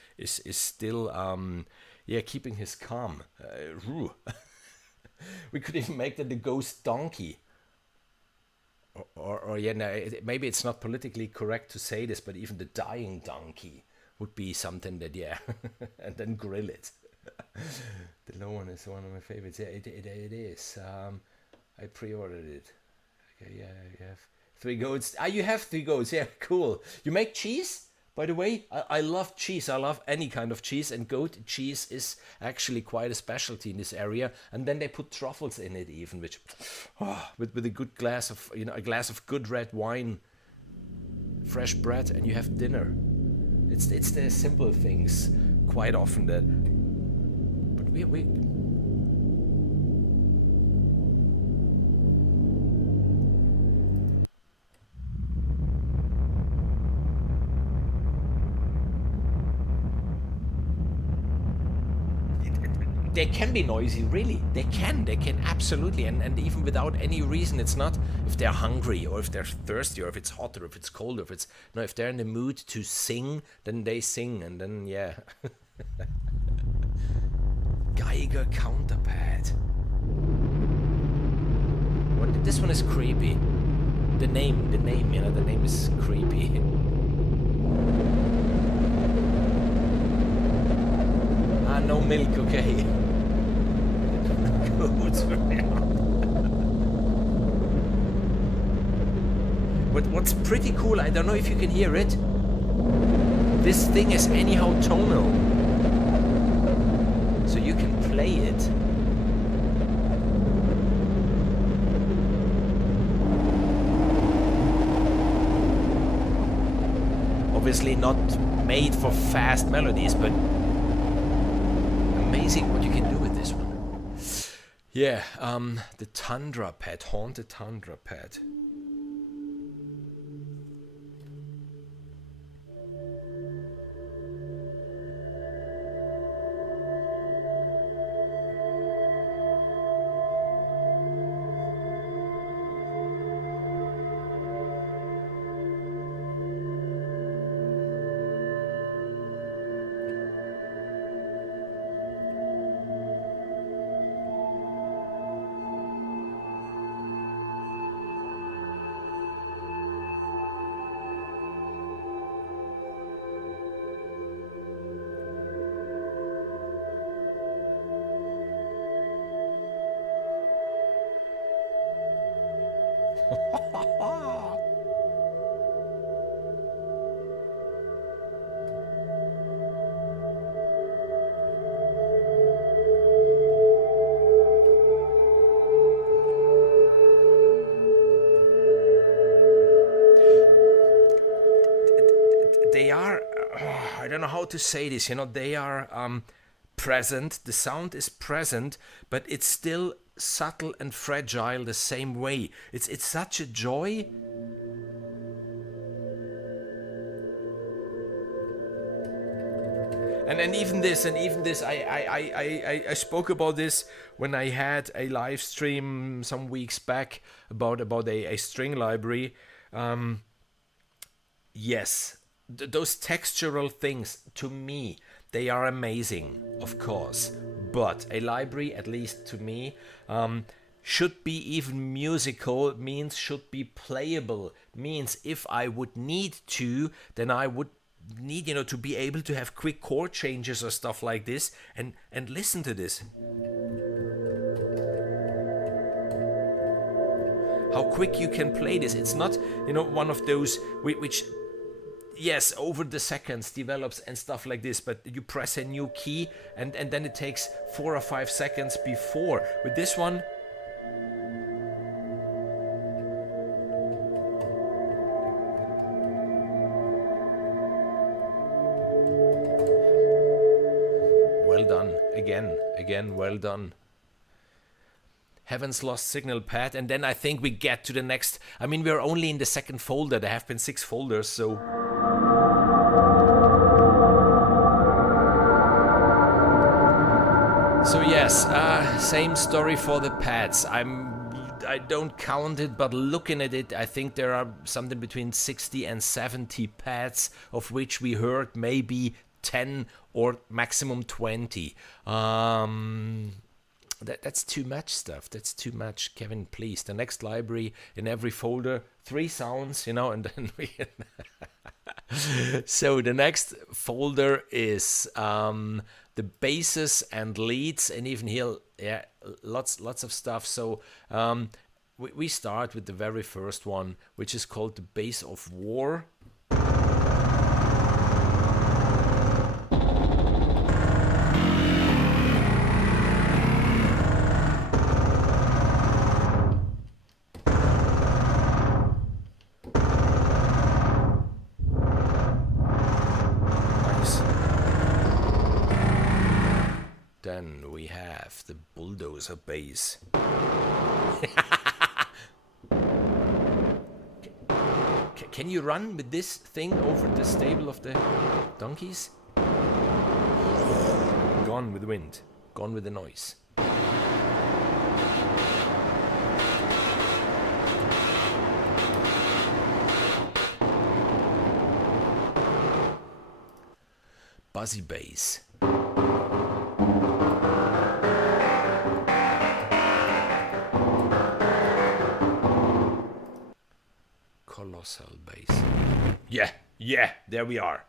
still, keeping his calm. We could even make that the ghost donkey. Or maybe it's not politically correct to say this, but even the dying donkey would be something that, and then grill it. The low one is one of my favorites. Yeah, it is. I pre-ordered it. Okay, yeah, you have 3 goats. You have 3 goats. Yeah, cool. You make cheese, by the way. I love cheese. I love any kind of cheese, and goat cheese is actually quite a specialty in this area. And then they put truffles in it, even, which, with a good glass of, a glass of good red wine, fresh bread, and you have dinner. It's the simple things quite often that, but we they can be noisy, really. They can absolutely, and even without any reason. It's not if they're hungry or if they're thirsty or if it's hot or if it's cold or if they're in the mood to sing, then they sing, and then yeah. Geiger counterpad. What? This one is creepy. The name, the name is creepy. No milk, okay. But what's pretty cool, I don't know if you can hear it, this thing is anyhow tonal. So you can play it. Obviously not made for fast melodies, but amazing what you can do with this one. Yeah, the Tundra Pad, Haunted Tundra Pad. They are, I don't know how to say this, they are present, the sound is present, but it's still subtle and fragile the same way. It's such a joy. And even this, I spoke about this when I had a live stream some weeks back about a string library. Yes, those textural things, to me, they are amazing, of course. But a library, at least to me, should be even musical, means should be playable, means if I would need to, then I would need, to be able to have quick chord changes or stuff like this, and listen to this. How quick you can play this. It's not, one of those which yes, over the seconds develops and stuff like this, but you press a new key and then it takes 4 or 5 seconds before. With this one, well done. Again, well done. Heaven's Lost Signal Pad, and then I think we get to the next. I mean, we're only in the second folder. There have been 6 folders, so. So yes, same story for the pads. I don't count it, but looking at it, I think there are something between 60 and 70 pads, of which we heard maybe 10 or maximum 20. That's too much stuff. That's too much, Kevin. Please, the next library in every folder, 3 sounds, and then we. So the next folder is the basses and leads, and even here, yeah, lots of stuff. So we start with the very first one, which is called the Bass of War. Then we have the bulldozer bass. Can you run with this thing over the stable of the donkeys? Gone with the wind, gone with the noise. Buzzy bass. Colossal bass. Yeah, there we are.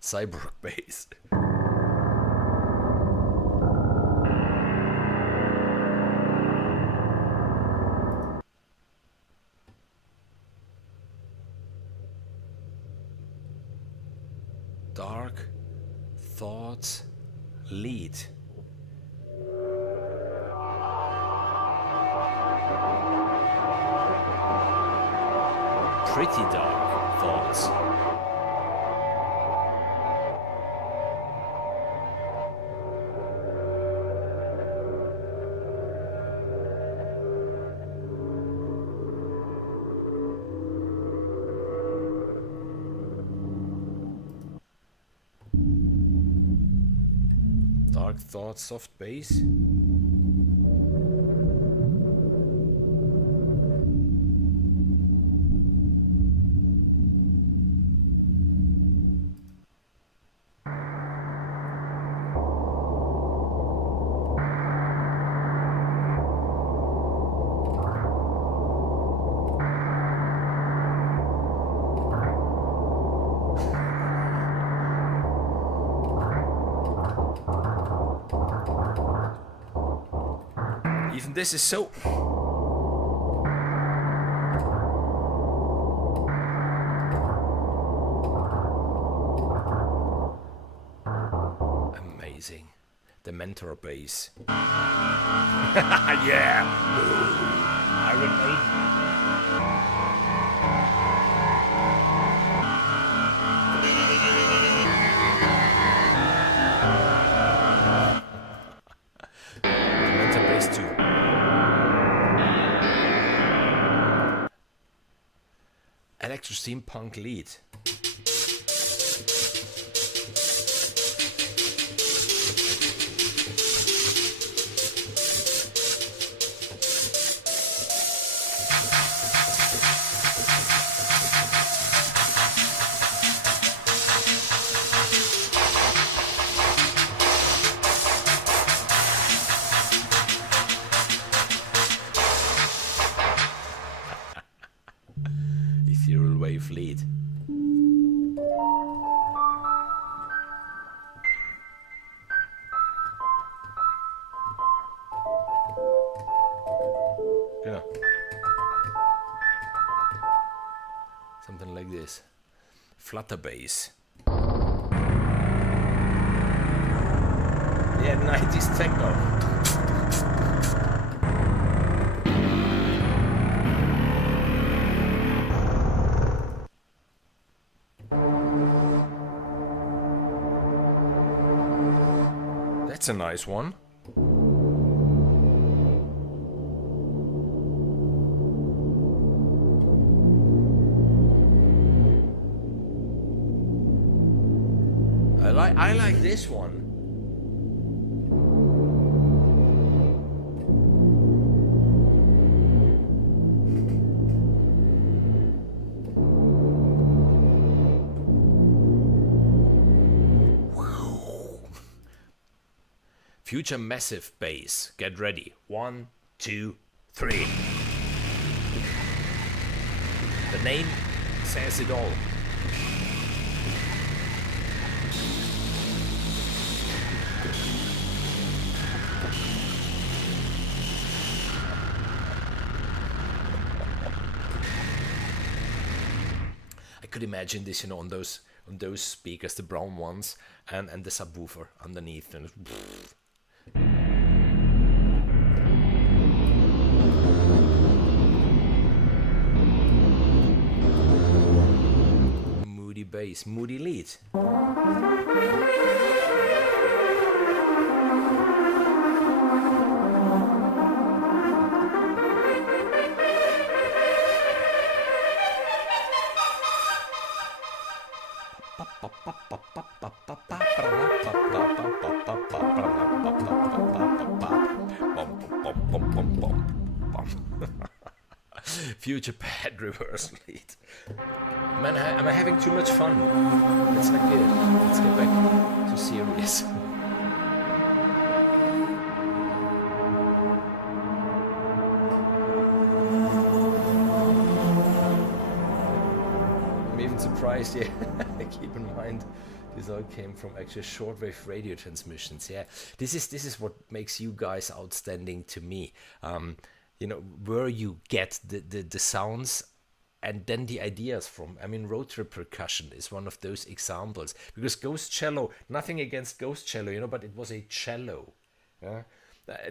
Cyborg bass. Dark thoughts lead. Pretty dark thoughts. Dark thoughts, soft bass. Even this is so... amazing. The mentor bass. Yeah! Iron Maiden. The mentor bass too. Electro steampunk lead. Ethereal wave lead. Genau. Something like this. Flutter bass. Yeah, 90s techno. That's a nice one. I like this one. Future massive bass. Get ready. 1, 2, 3. The name says it all. I could imagine this, on those speakers, the brown ones, and the subwoofer underneath, and moody bass, moody lead. Future pad reverse lead. Man, am I having too much fun? That's not good. Let's get back to serious. I'm even surprised, yeah. Keep in mind, this all came from actually shortwave radio transmissions. Yeah, this is what makes you guys outstanding to me. Where you get the sounds and then the ideas from, I mean, road trip percussion is one of those examples, because ghost cello, nothing against ghost cello, you know, but it was a cello. Yeah.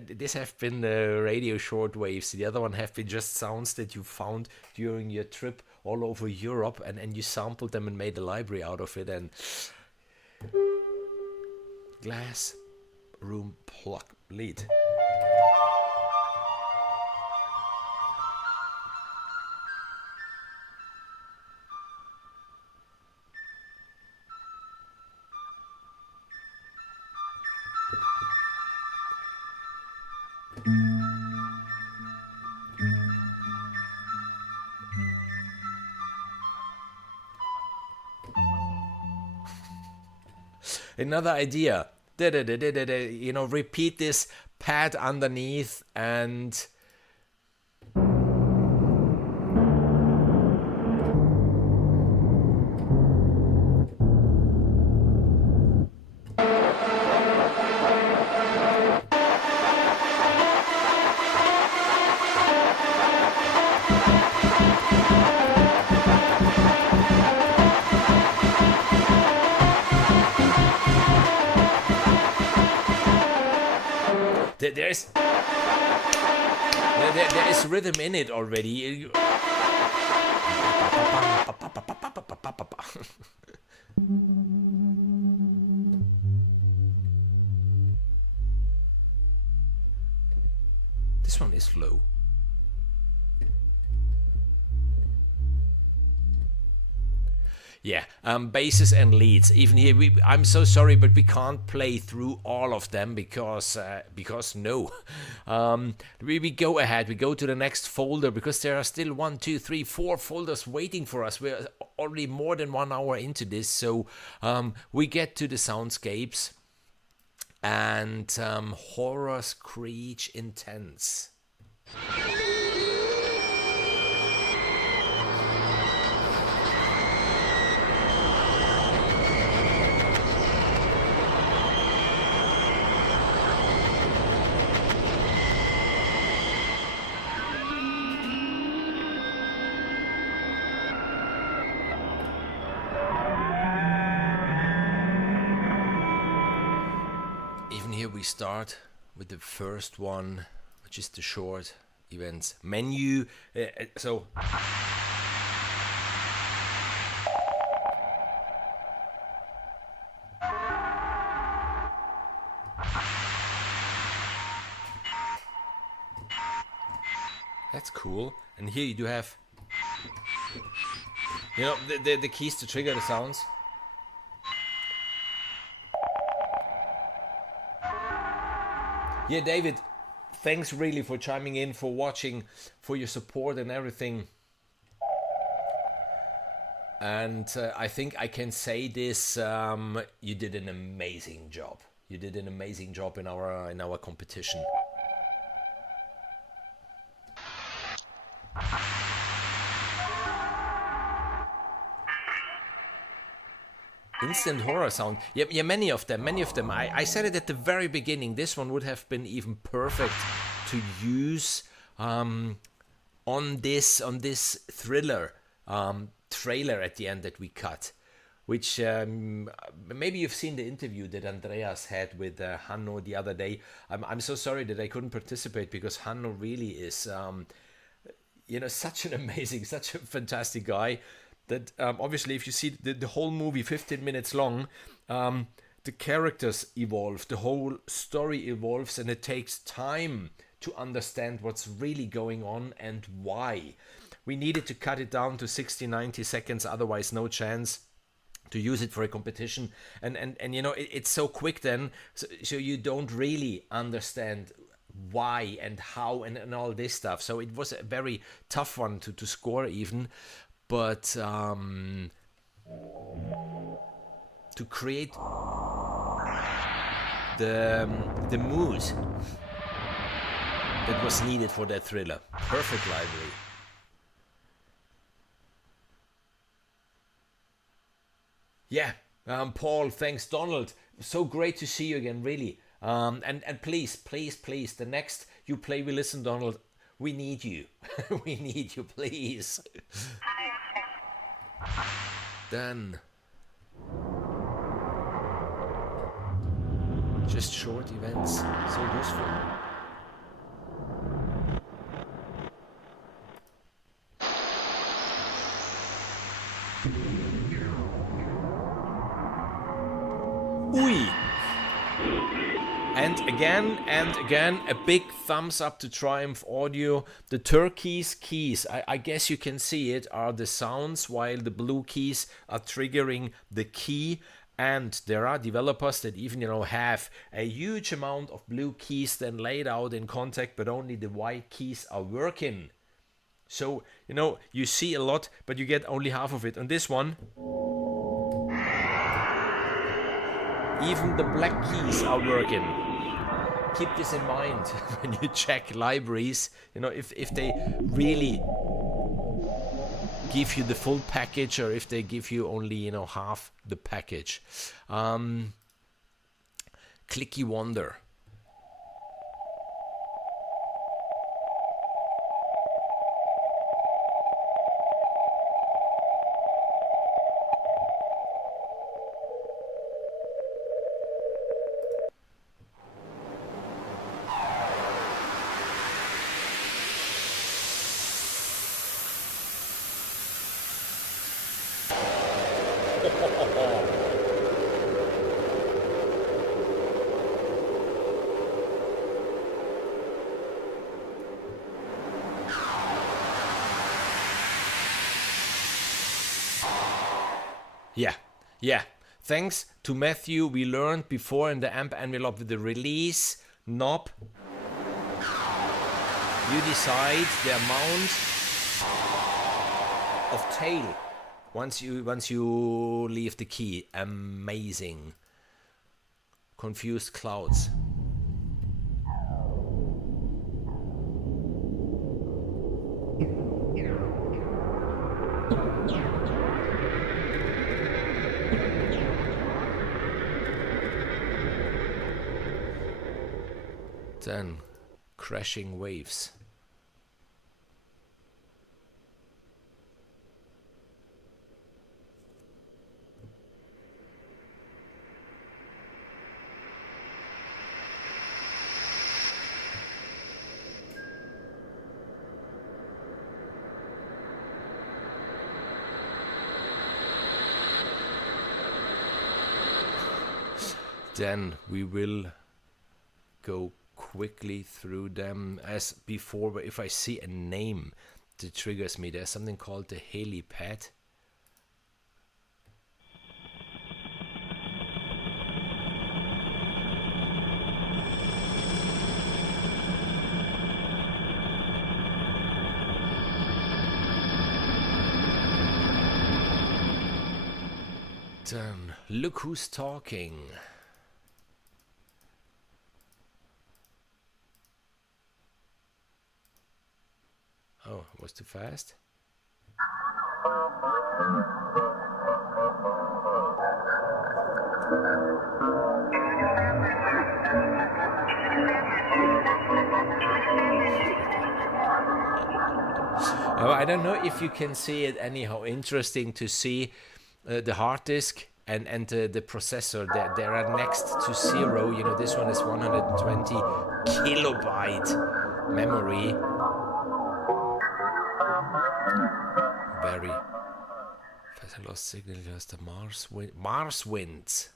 This have been the radio shortwaves. The other one have been just sounds that you found during your trip all over Europe, and you sampled them and made a library out of it. And glass room plug lead. Another idea. You know, repeat this pad underneath and there is rhythm in it already. This one is slow. Yeah, basses and leads. Even here, I'm so sorry, but we can't play through all of them because no. We go ahead. We go to the next folder because there are still 1, 2, 3, 4 folders waiting for us. We're already more than 1 hour into this, so we get to the soundscapes and horror screech intense. We start with the first one, which is the short events menu. So that's cool. And here you do have, you know, the keys to trigger the sounds. Yeah, David, thanks really for chiming in, for watching, for your support and everything. And I think I can say this, you did an amazing job. You did an amazing job in our competition. Instant horror sound. Yeah, many of them. I said it at the very beginning. This one would have been even perfect to use on this thriller trailer at the end that we cut. Which maybe you've seen the interview that Andreas had with Hanno the other day. I'm so sorry that I couldn't participate because Hanno really is, such an amazing, such a fantastic guy. That obviously, if you see the whole movie, 15 minutes long, the characters evolve, the whole story evolves, and it takes time to understand what's really going on and why. We needed to cut it down to 60, 90 seconds, otherwise no chance to use it for a competition. And you know, it's so quick then, so you don't really understand why and how and all this stuff. So it was a very tough one to score even. But to create the mood that was needed for that thriller, perfect library. Yeah, Paul, thanks, Donald. So great to see you again, really. And please, the next you play, we listen, Donald. We need you. We need you, please. Then just short events, so useful. Ui! And again, a big thumbs up to Triumph Audio. The turquoise keys, I guess you can see it, are the sounds, while the blue keys are triggering the key. And there are developers that even, have a huge amount of blue keys then laid out in contact, but only the white keys are working. So, you see a lot, but you get only half of it. On this one, even the black keys are working. Keep this in mind when you check libraries, if they really give you the full package or if they give you only, half the package. Clicky Wonder. Yeah. Thanks to Matthew, we learned before in the amp envelope with the release knob, you decide the amount of tail once you leave the key. Amazing. Confused clouds. Then crashing waves. Then we will go quickly through them as before, but if I see a name that triggers me, there's something called the helipad. Then look who's talking. Oh, it was too fast. I don't know if you can see it anyhow. Interesting to see the hard disk and the processor. They are next to zero. This one is 120 kilobyte memory. Very fast. I lost signal. Lost the Mars winds.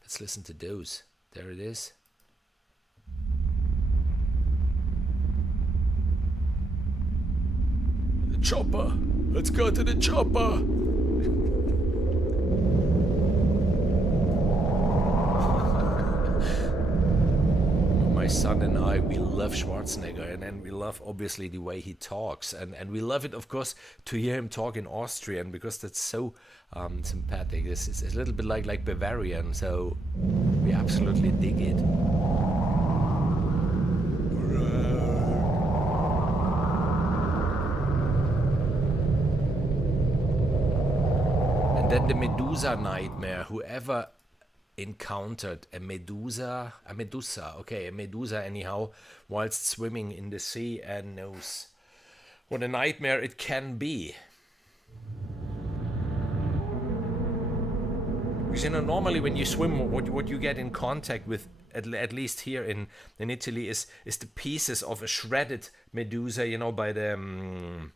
Let's listen to those. There it is. The chopper. Let's go to the chopper. My son and I, we love Schwarzenegger, and we love obviously the way he talks, and we love it, of course, to hear him talk in Austrian, because that's so sympathetic. This is a little bit like Bavarian, so we absolutely dig it. And then the Medusa nightmare. Whoever encountered a medusa anyhow, whilst swimming in the sea, and knows what a nightmare it can be. Because normally when you swim, what you get in contact with, at least here in Italy, is the pieces of a shredded medusa, by the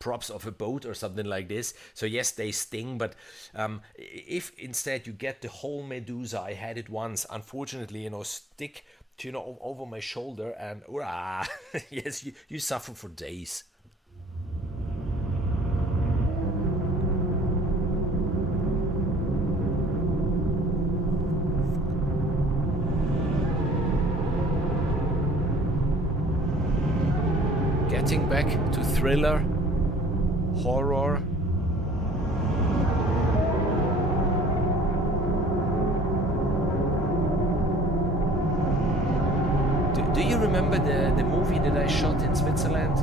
props of a boat or something like this. So yes, they sting, but if instead you get the whole medusa, I had it once, unfortunately, stick to, over my shoulder, and yes, you suffer for days. Getting back to thriller, horror. Do you remember the movie that I shot in Switzerland?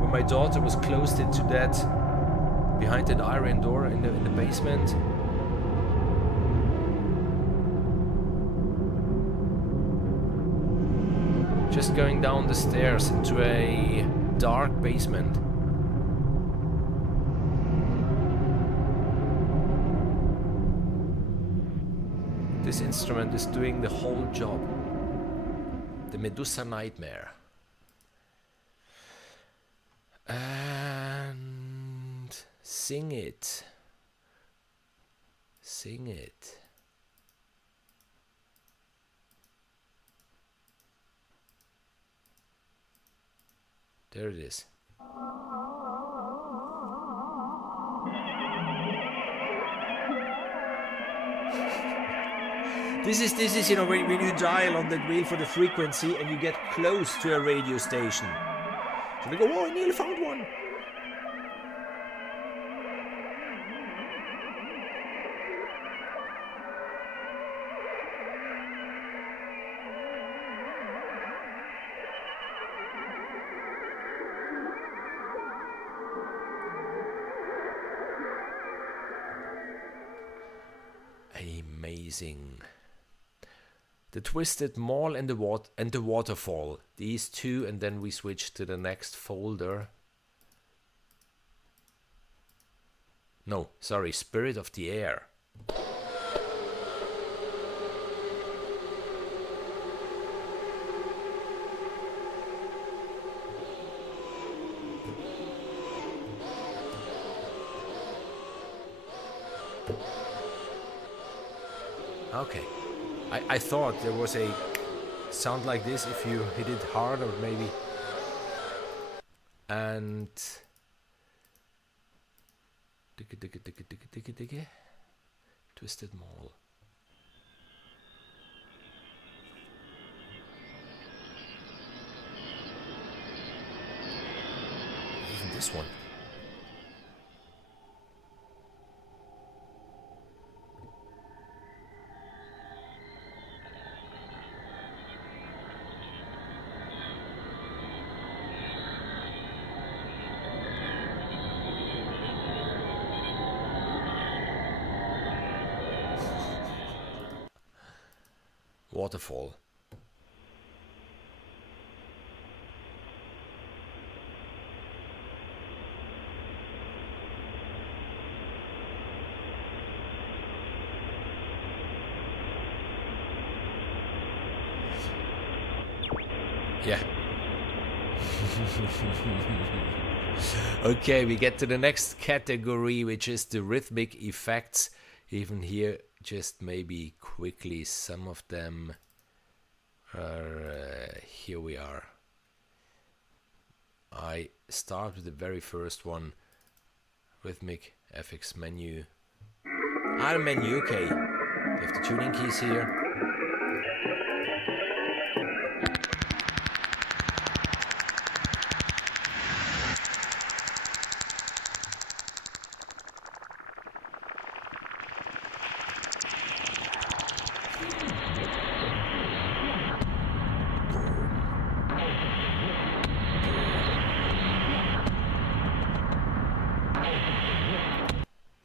When my daughter was closed into that, behind that iron door in the basement? Just going down the stairs into a dark basement. This instrument is doing the whole job. The Medusa Nightmare. And sing it. Sing it. There it is. This is when you dial on that wheel for the frequency and you get close to a radio station. So they go, oh, I nearly found one. Amazing. The Twisted Mall and the Waterfall. These two, and then we switch to the next folder. No, sorry, Spirit of the Air. Okay. I thought there was a sound like this if you hit it hard, or maybe. And Twisted Mall. Even this one. Waterfall. Yeah. Okay, we get to the next category, which is the rhythmic effects. Even here, just maybe quickly, some of them are here we are. I start with the very first one, rhythmic FX menu. Menu, okay. You have the tuning keys here.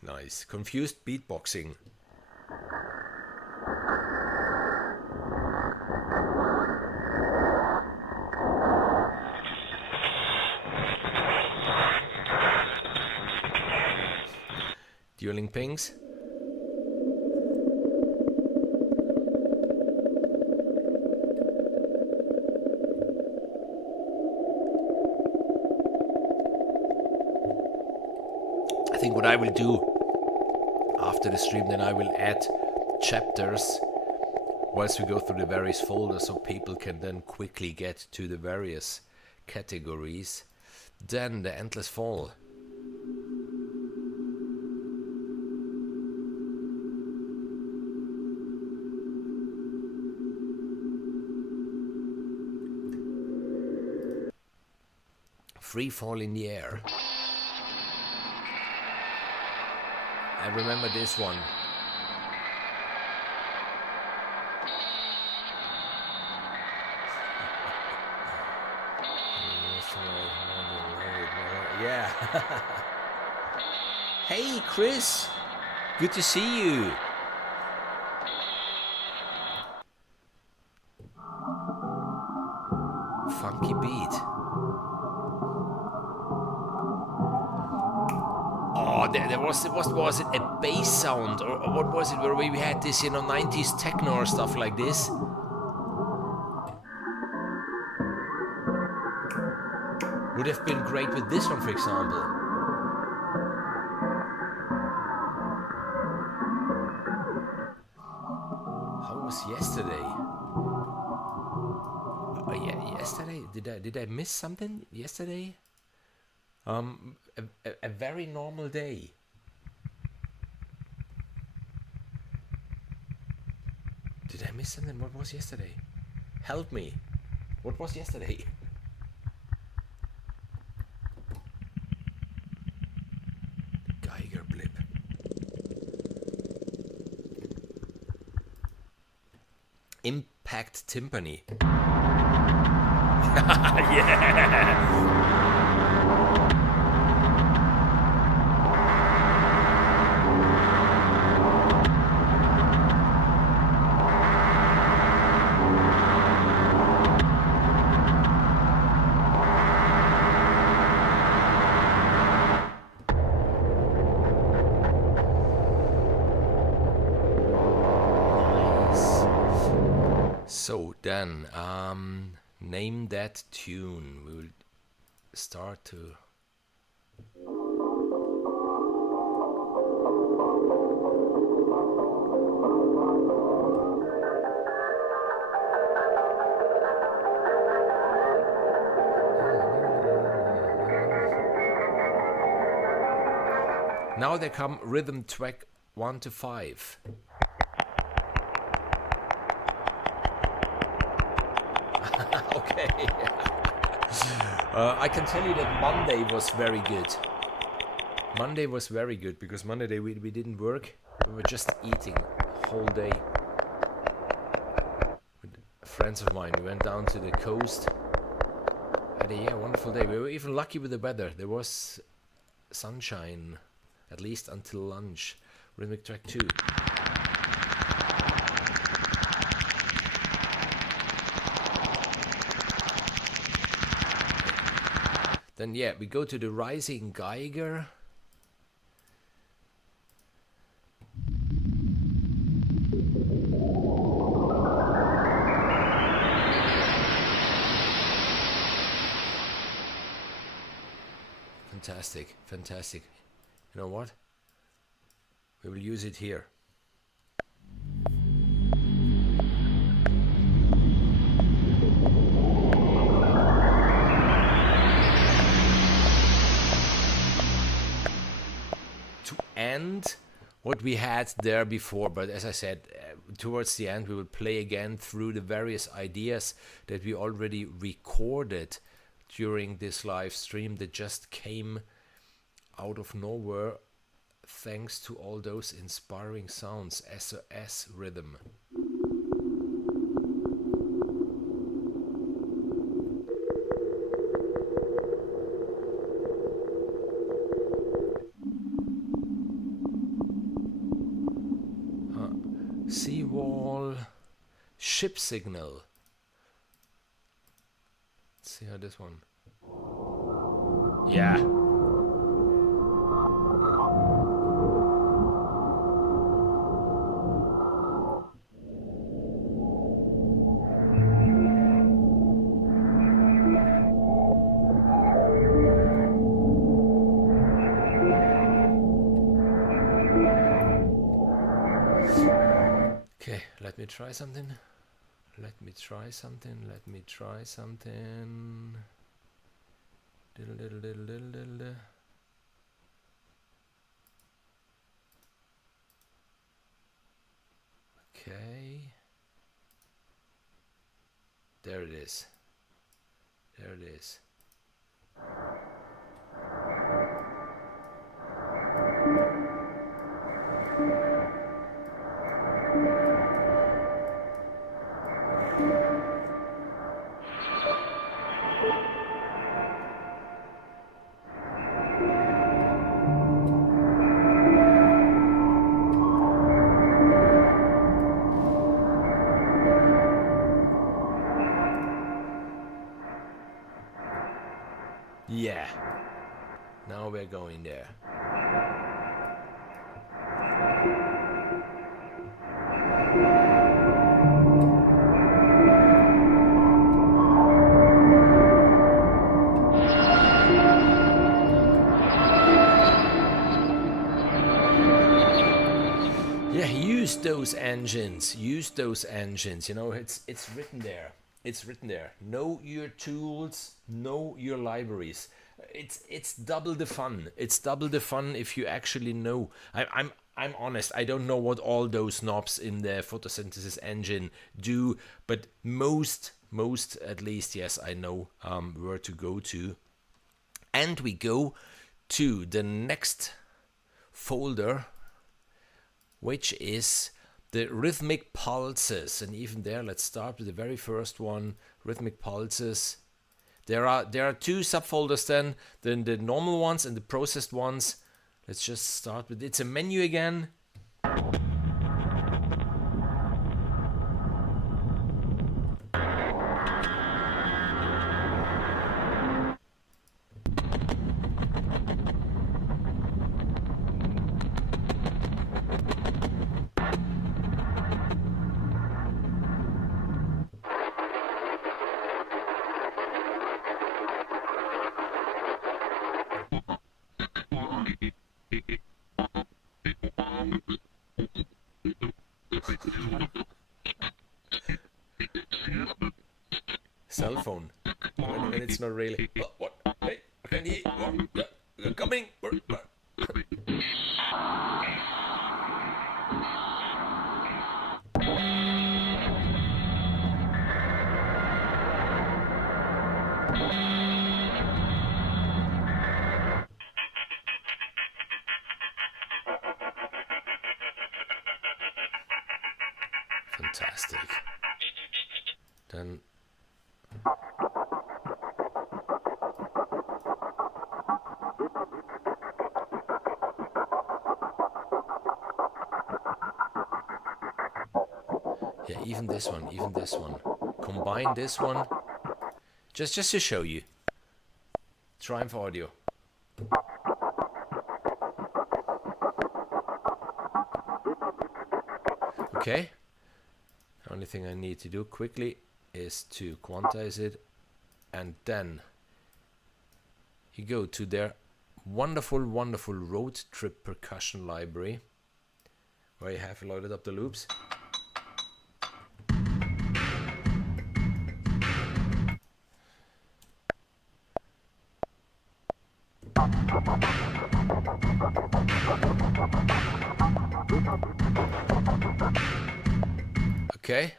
Nice. Confused beatboxing. Dueling pings. what I will do after the stream, then I will add chapters whilst we go through the various folders so people can then quickly get to the various categories. Then the Endless Fall. Free Fall in the Air. I remember this one. Yeah. Hey, Chris. Good to see you. Funky beat. Oh, there was what was it? A bass sound, or what was it? Where we had this, 90s techno or stuff like this. Would have been great with this one, for example. How was yesterday? Oh yeah, yesterday. Did I miss something yesterday? A very normal day. Did I miss something? What was yesterday? Help me. What was yesterday? Geiger blip. Impact timpani. Yeah. So then, name that tune. We will start to... Now they come rhythm track 1 to 5. Okay. I can tell you that Monday was very good. Monday was very good because Monday we didn't work. We were just eating whole day. With friends of mine, we went down to the coast. Had a wonderful day. We were even lucky with the weather. There was sunshine, at least until lunch. Rhythmic track 2. Then we go to the Rising Geiger. Fantastic, fantastic. You know what? We will use it here. And what we had there before, but as I said, towards the end we will play again through the various ideas that we already recorded during this live stream that just came out of nowhere thanks to all those inspiring sounds. SOS rhythm. Seawall, ship signal. Let's see how this one. Yeah. Okay, let me try something. Let me try something. Diddle. Okay. There it is. Yeah. Now we're going there. Yeah, use those engines. You know, it's written there. Know your tools, know your libraries. It's double the fun. If you actually know. I'm honest. I don't know what all those knobs in the photosynthesis engine do, but most at least, yes, I know where to go to. And we go to the next folder, which is the rhythmic pulses. And even there, let's start with the very first one, rhythmic pulses. There are two subfolders then, the normal ones and the processed ones. Let's just start with, it's a menu again. Cell phone. When it's not really. Oh, what? Hey, I can hear. What? You're coming. Fantastic. Then. Yeah, even this one. Combine this one. Just to show you. Triumph Audio. Okay. The only thing I need to do quickly is to quantize it, and then you go to their wonderful road trip percussion library, where you have loaded up the loops. Okay,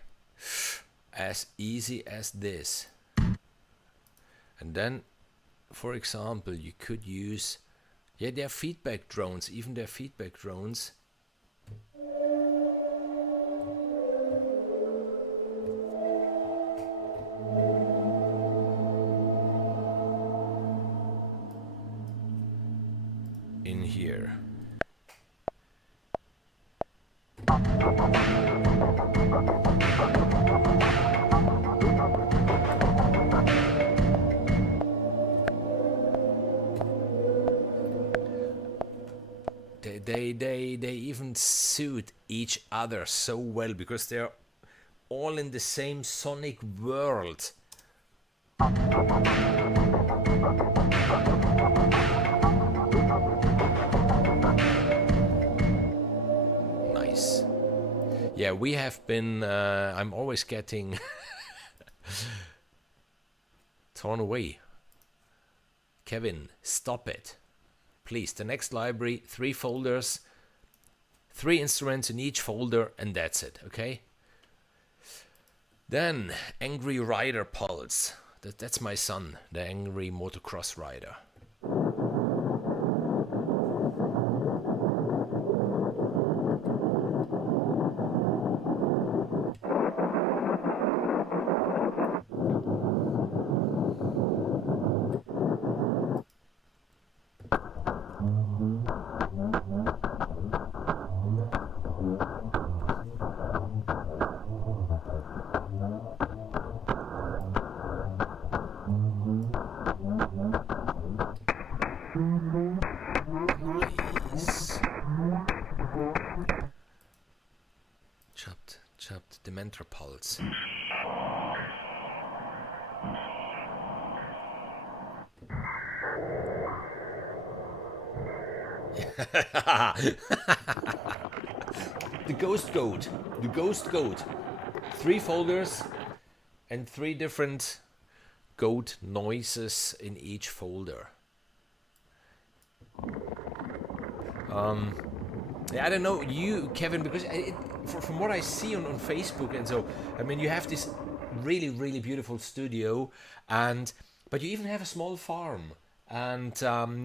as easy as this. And then, for example, you could use, yeah, their feedback drones, even their feedback drones. In here. They even suit each other so well because they're all in the same sonic world. Nice. Yeah, we have been, I'm always getting torn away. Kevin, stop it. Please, the next library, 3 folders, 3 instruments in each folder, and that's it, okay? Then, Angry Rider Pulse. That's my son, the angry motocross rider. Nice. Chopped Dementor Pulse. The Ghost Goat. The Ghost Goat. 3 folders and 3 different goat noises in each folder. Yeah, I don't know you, Kevin, because from what I see on Facebook and so, I mean, you have this really, really beautiful studio, but you even have a small farm. And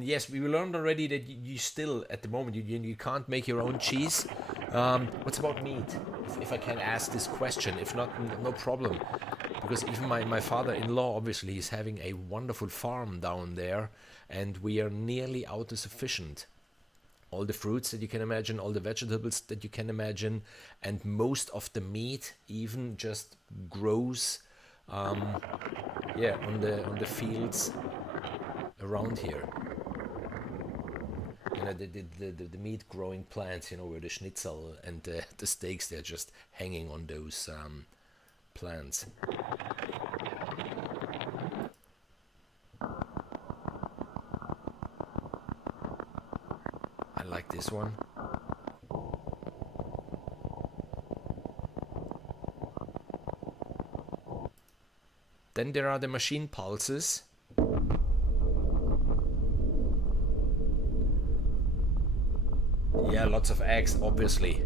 yes, we learned already that you still, at the moment, you can't make your own cheese. What's about meat? If I can ask this question, if not, no problem. Because even my father-in-law, obviously, is having a wonderful farm down there, and we are nearly autosufficient. All the fruits that you can imagine, all the vegetables that you can imagine, and most of the meat even just grows, yeah, on the fields around here. You know, the meat growing plants, you know, where the schnitzel and the steaks, they're just hanging on those plants. I like this one. Then there are the machine pulses. Yeah, lots of eggs, obviously,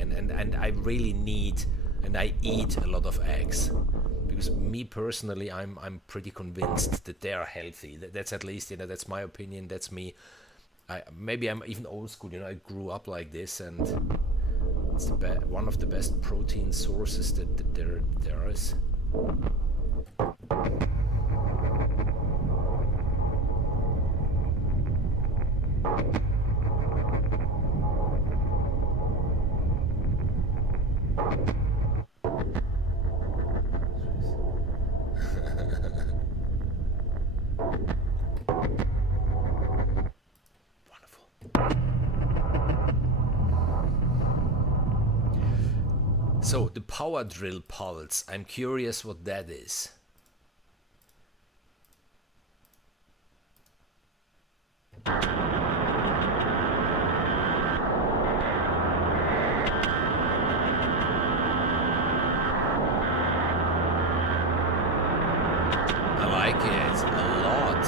and I really need, and I eat a lot of eggs, because me personally, I'm pretty convinced that they are healthy. That's at least, you know, that's my opinion. That's me. Maybe I'm even old school. You know, I grew up like this, and it's one of the best protein sources that there is. So, the power drill pulse, I'm curious what that is. I like it a lot.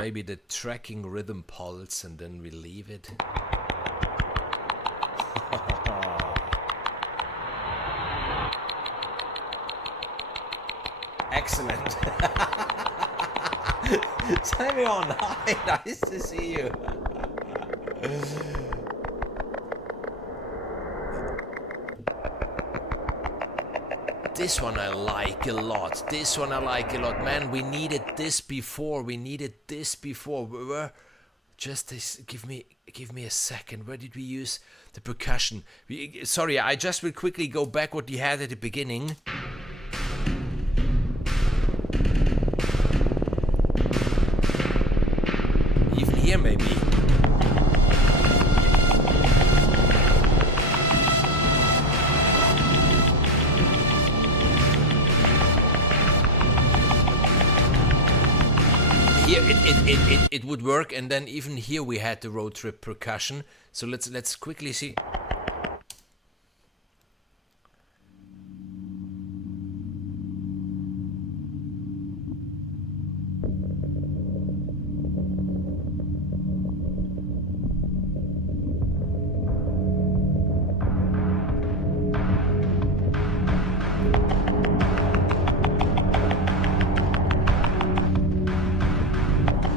Maybe the tracking rhythm pulse, and then we leave it. Excellent. Simeon, hi, nice to see you. This one I like a lot. This one I like a lot. Man, we needed this before. We were just this. Give me a second. Where did we use the percussion? Sorry, I just will quickly go back what we had at the beginning. Even here, maybe. here it would work, and then even here we had the road trip percussion. So let's quickly see.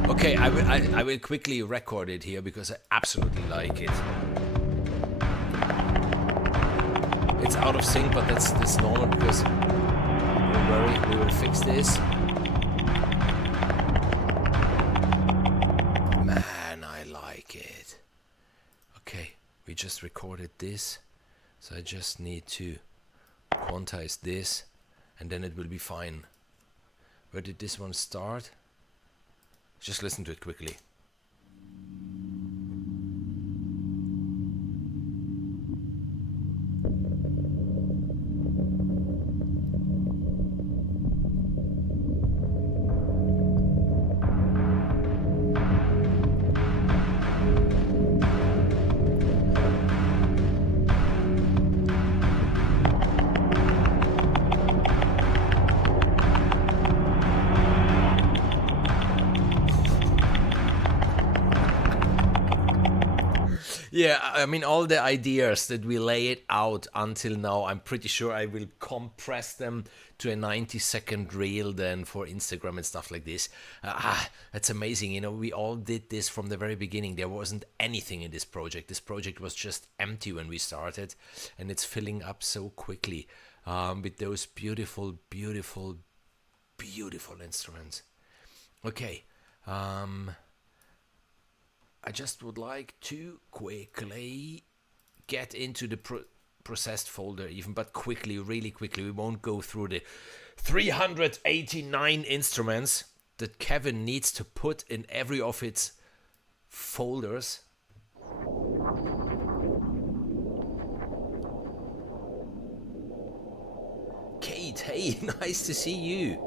Okay, I will quickly record it here because I absolutely like it. It's out of sync, but that's normal because don't worry, we will fix this. Man, I like it. Okay, we just recorded this, so I just need to quantize this, and then it will be fine. Where did this one start? Just listen to it quickly. Yeah, I mean, all the ideas that we lay it out until now, I'm pretty sure I will compress them to a 90-second reel then for Instagram and stuff like this. That's amazing. You know, we all did this from the very beginning. There wasn't anything in this project. This project was just empty when we started, and it's filling up so quickly with those beautiful, beautiful, beautiful instruments. Okay. I just would like to quickly get into the processed folder even, but quickly, really quickly. We won't go through the 389 instruments that Kevin needs to put in every of its folders. Kate, hey, nice to see you.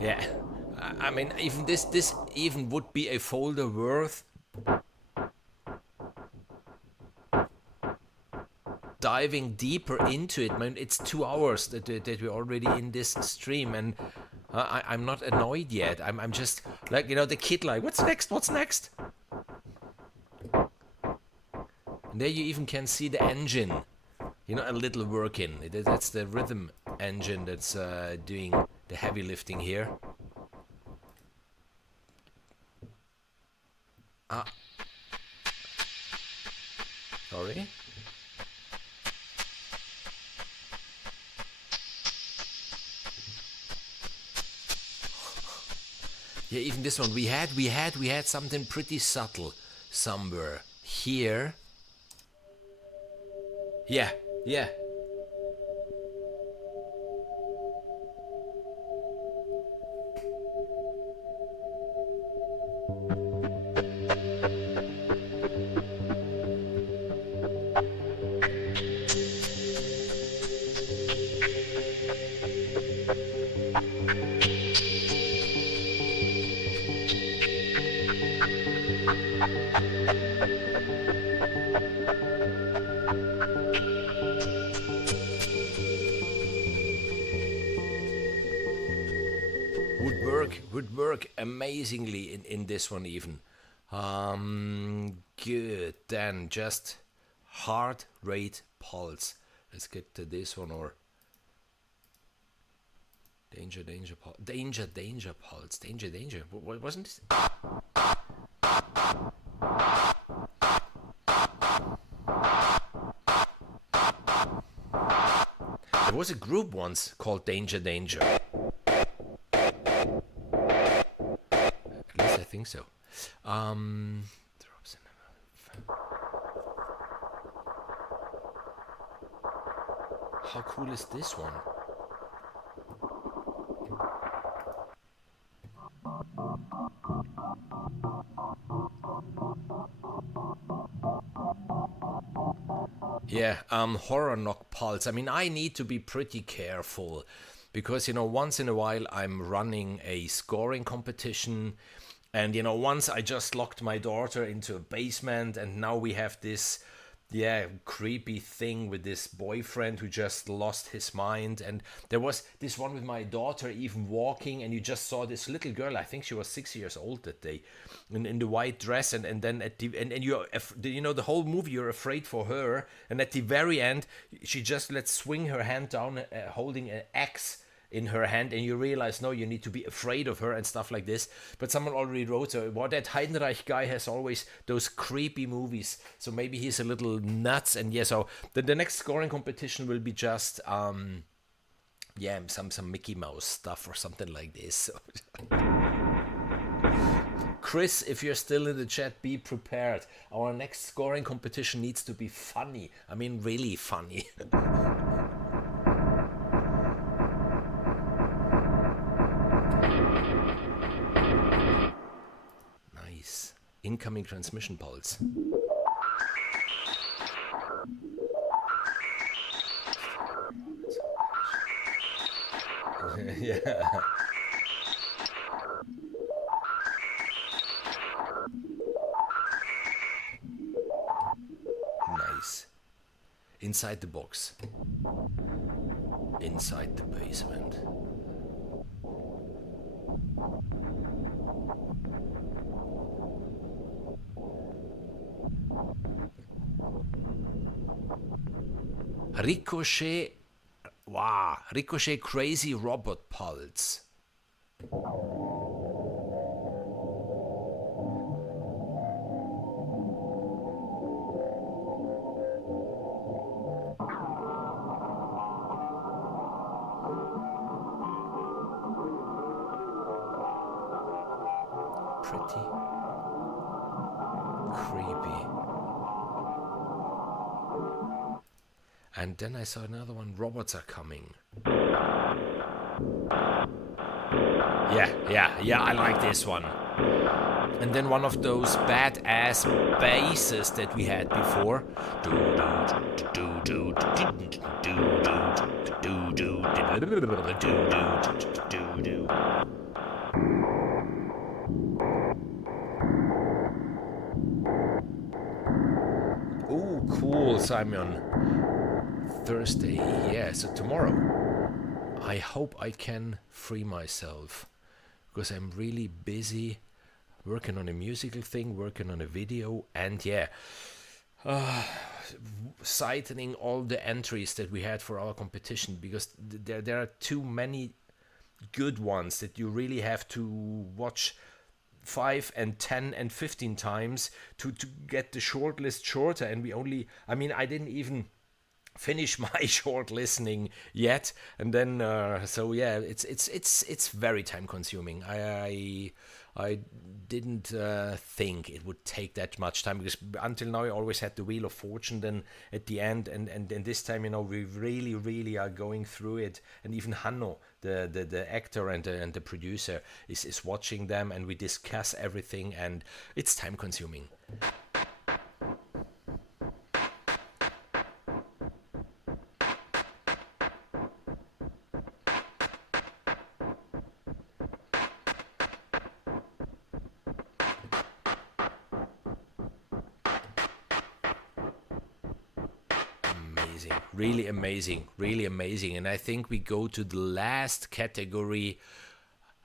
Yeah, I mean, even this even would be a folder worth diving deeper into it. I mean, it's 2 hours that we're already in this stream, and I'm not annoyed yet. I'm just like, you know, the kid like, what's next? What's next? And there you even can see the engine, you know, a little working. That's the rhythm engine that's doing the heavy lifting here. Sorry. Yeah, even this one we had something pretty subtle somewhere here. Yeah. Would work amazingly in this one even. Good. Then just heart rate pulse. Let's get to this one, or danger pulse. Danger pulse. Danger. What wasn't this? There was a group once called Danger. At least I think so. How cool is this one? Yeah, horror knock pulse. I mean, I need to be pretty careful because, once in a while I'm running a scoring competition. And, once I just locked my daughter into a basement, and now we have this, yeah, creepy thing with this boyfriend who just lost his mind. And there was this one with my daughter even walking, and you just saw this little girl, I think she was 6 years old that day, in the white dress. And then at the, and you're, the whole movie, you're afraid for her. And at the very end, she just lets swing her hand down, holding an axe in her hand, and you realize, no, you need to be afraid of her and stuff like this. But someone already wrote, so what, that Heidenreich guy has always those creepy movies, so maybe he's a little nuts. And yeah, so the next scoring competition will be just yeah, some Mickey Mouse stuff or something like this. So Chris, if you're still in the chat, be prepared. Our next scoring competition needs to be funny. I mean, really funny. Incoming transmission pulse. Yeah. Nice. Inside the box. Inside the basement. Ricochet, wow, Ricochet crazy robot pulse. Pretty creepy. And then I saw another one, robots are coming. Yeah, I like this one. And then one of those badass basses that we had before. Oh, cool, Simon. Thursday, yeah, so tomorrow. I hope I can free myself because I'm really busy working on a musical thing, working on a video, and yeah, sightening all the entries that we had for our competition, because there are too many good ones that you really have to watch 5 and 10 and 15 times to get the short list shorter. And I didn't even finish my short listening yet, and then so yeah, it's very time consuming. I didn't think it would take that much time, because until now I always had the Wheel of Fortune then at the end, and this time, we really are going through it. And even Hanno, the actor and the producer, is watching them, and we discuss everything, and it's time consuming. Really amazing. And I think we go to the last category,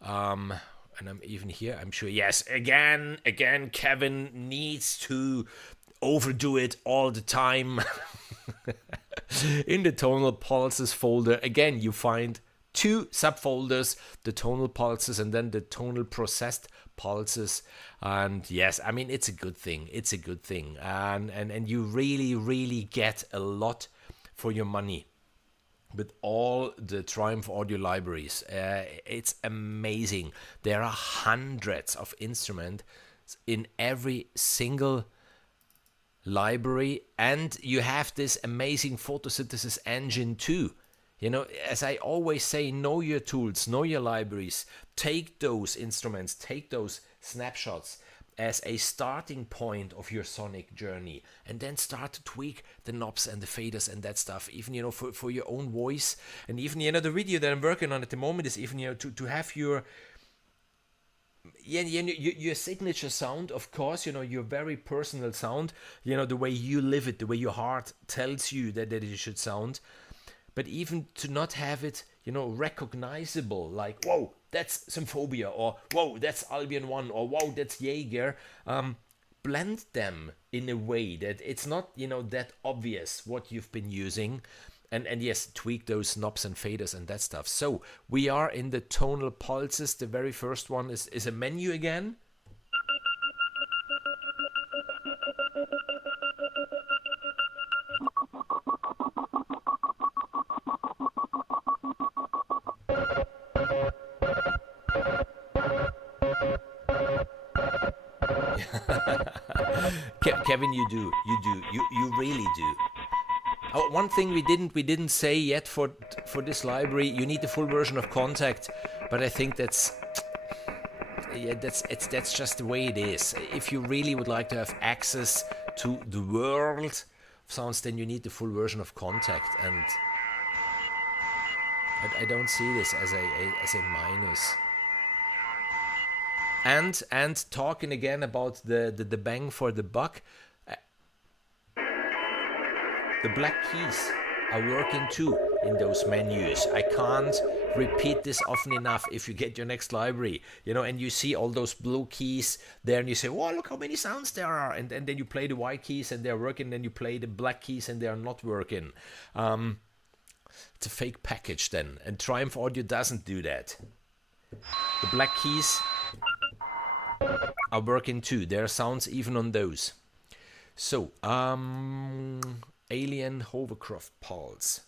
and I'm even here, I'm sure, yes, again Kevin needs to overdo it all the time. In the tonal pulses folder, again, you find 2 subfolders, the tonal pulses and then the tonal processed pulses. And yes, I mean, it's a good thing, and you really get a lot for your money with all the Triumph audio libraries. It's amazing. There are hundreds of instruments in every single library, and you have this amazing photosynthesis engine too. As I always say, know your tools, know your libraries, take those instruments, take those snapshots, as a starting point of your sonic journey, and then start to tweak the knobs and the faders and that stuff, even, you know, for your own voice. And even, you know, the video that I'm working on at the moment is even, you know, to have your your signature sound, of course, you know, your very personal sound, you know, the way you live it, the way your heart tells you that it should sound. But even to not have it, you know, recognizable, like, whoa, that's Symphobia, or whoa, that's Albion 1, or whoa, that's Jaeger. Blend them in a way that it's not, you know, that obvious what you've been using. And yes, tweak those knobs and faders and that stuff. So we are in the tonal pulses. The very first one is a menu again. Kevin, you really do. Oh, one thing we didn't say yet for this library, you need the full version of Contact, but I think that's just the way it is. If you really would like to have access to the world of sounds, then you need the full version of Contact, and I don't see this as a minus. And talking again about the bang for the buck, the black keys are working too in those menus. I can't repeat this often enough. If you get your next library, you know, and you see all those blue keys there, and you say, "Wow, look how many sounds there are!" And then you play the white keys and they're working. Then you play the black keys and they are not working. It's a fake package then, and Triumph Audio doesn't do that. The black keys are working too. There are sounds even on those. So, Alien Hovercraft Pulse.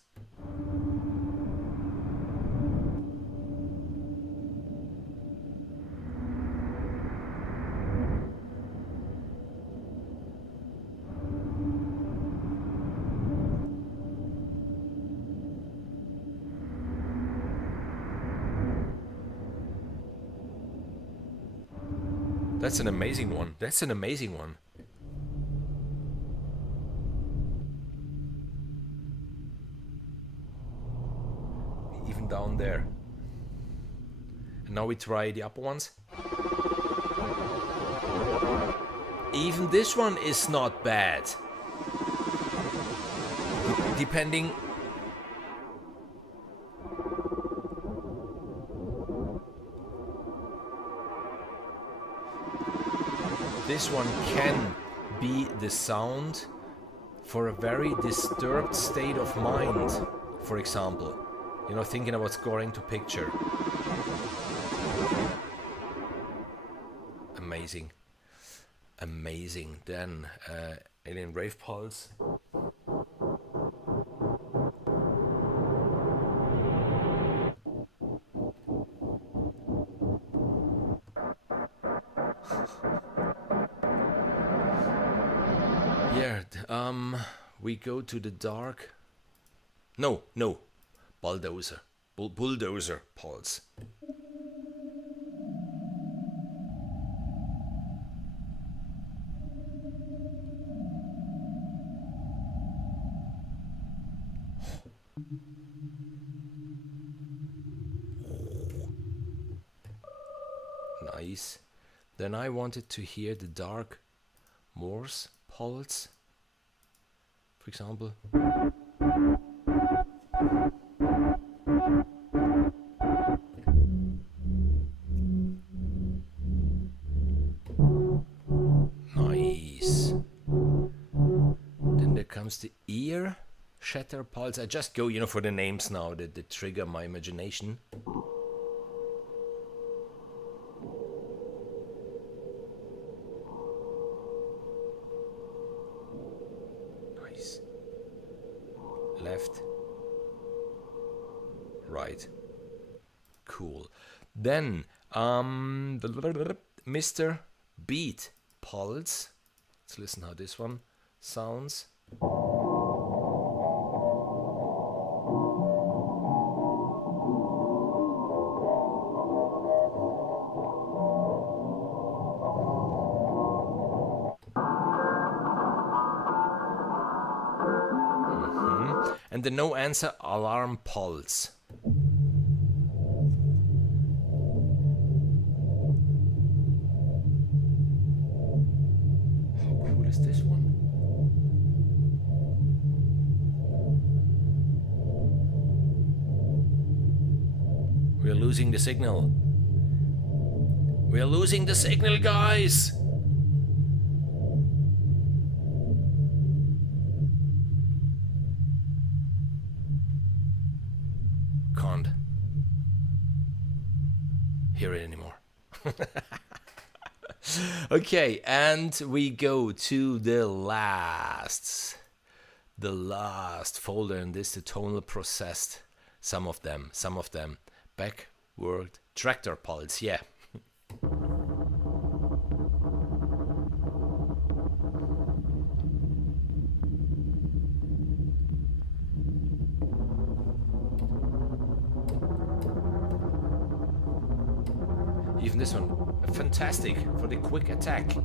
That's an amazing one. That's an amazing one. Even down there. And now we try the upper ones. Even this one is not bad. Depending. This one can be the sound for a very disturbed state of mind, for example. You know, thinking about scoring to picture. Amazing. Amazing. Then Alien Rave Pulse. Yeah, we go to the dark. No. Bulldozer. Bulldozer Pulse. Nice. Then I wanted to hear the dark Morse Pulse, for example. Nice. Then there comes the ear shatter pulse. I just go, you know, for the names now that trigger my imagination. Nice. Left. Right. Cool. Then Mr. Beat Pulse. Let's listen how this one sounds. And the no answer alarm pulse. How cool is this one? We're losing the signal. We're losing the signal, guys! Can't hear it anymore. Okay, and we go to the last folder in this, the tonal processed. Some of them. Backward tractor pulse, yeah. Even this one, fantastic for the quick attack.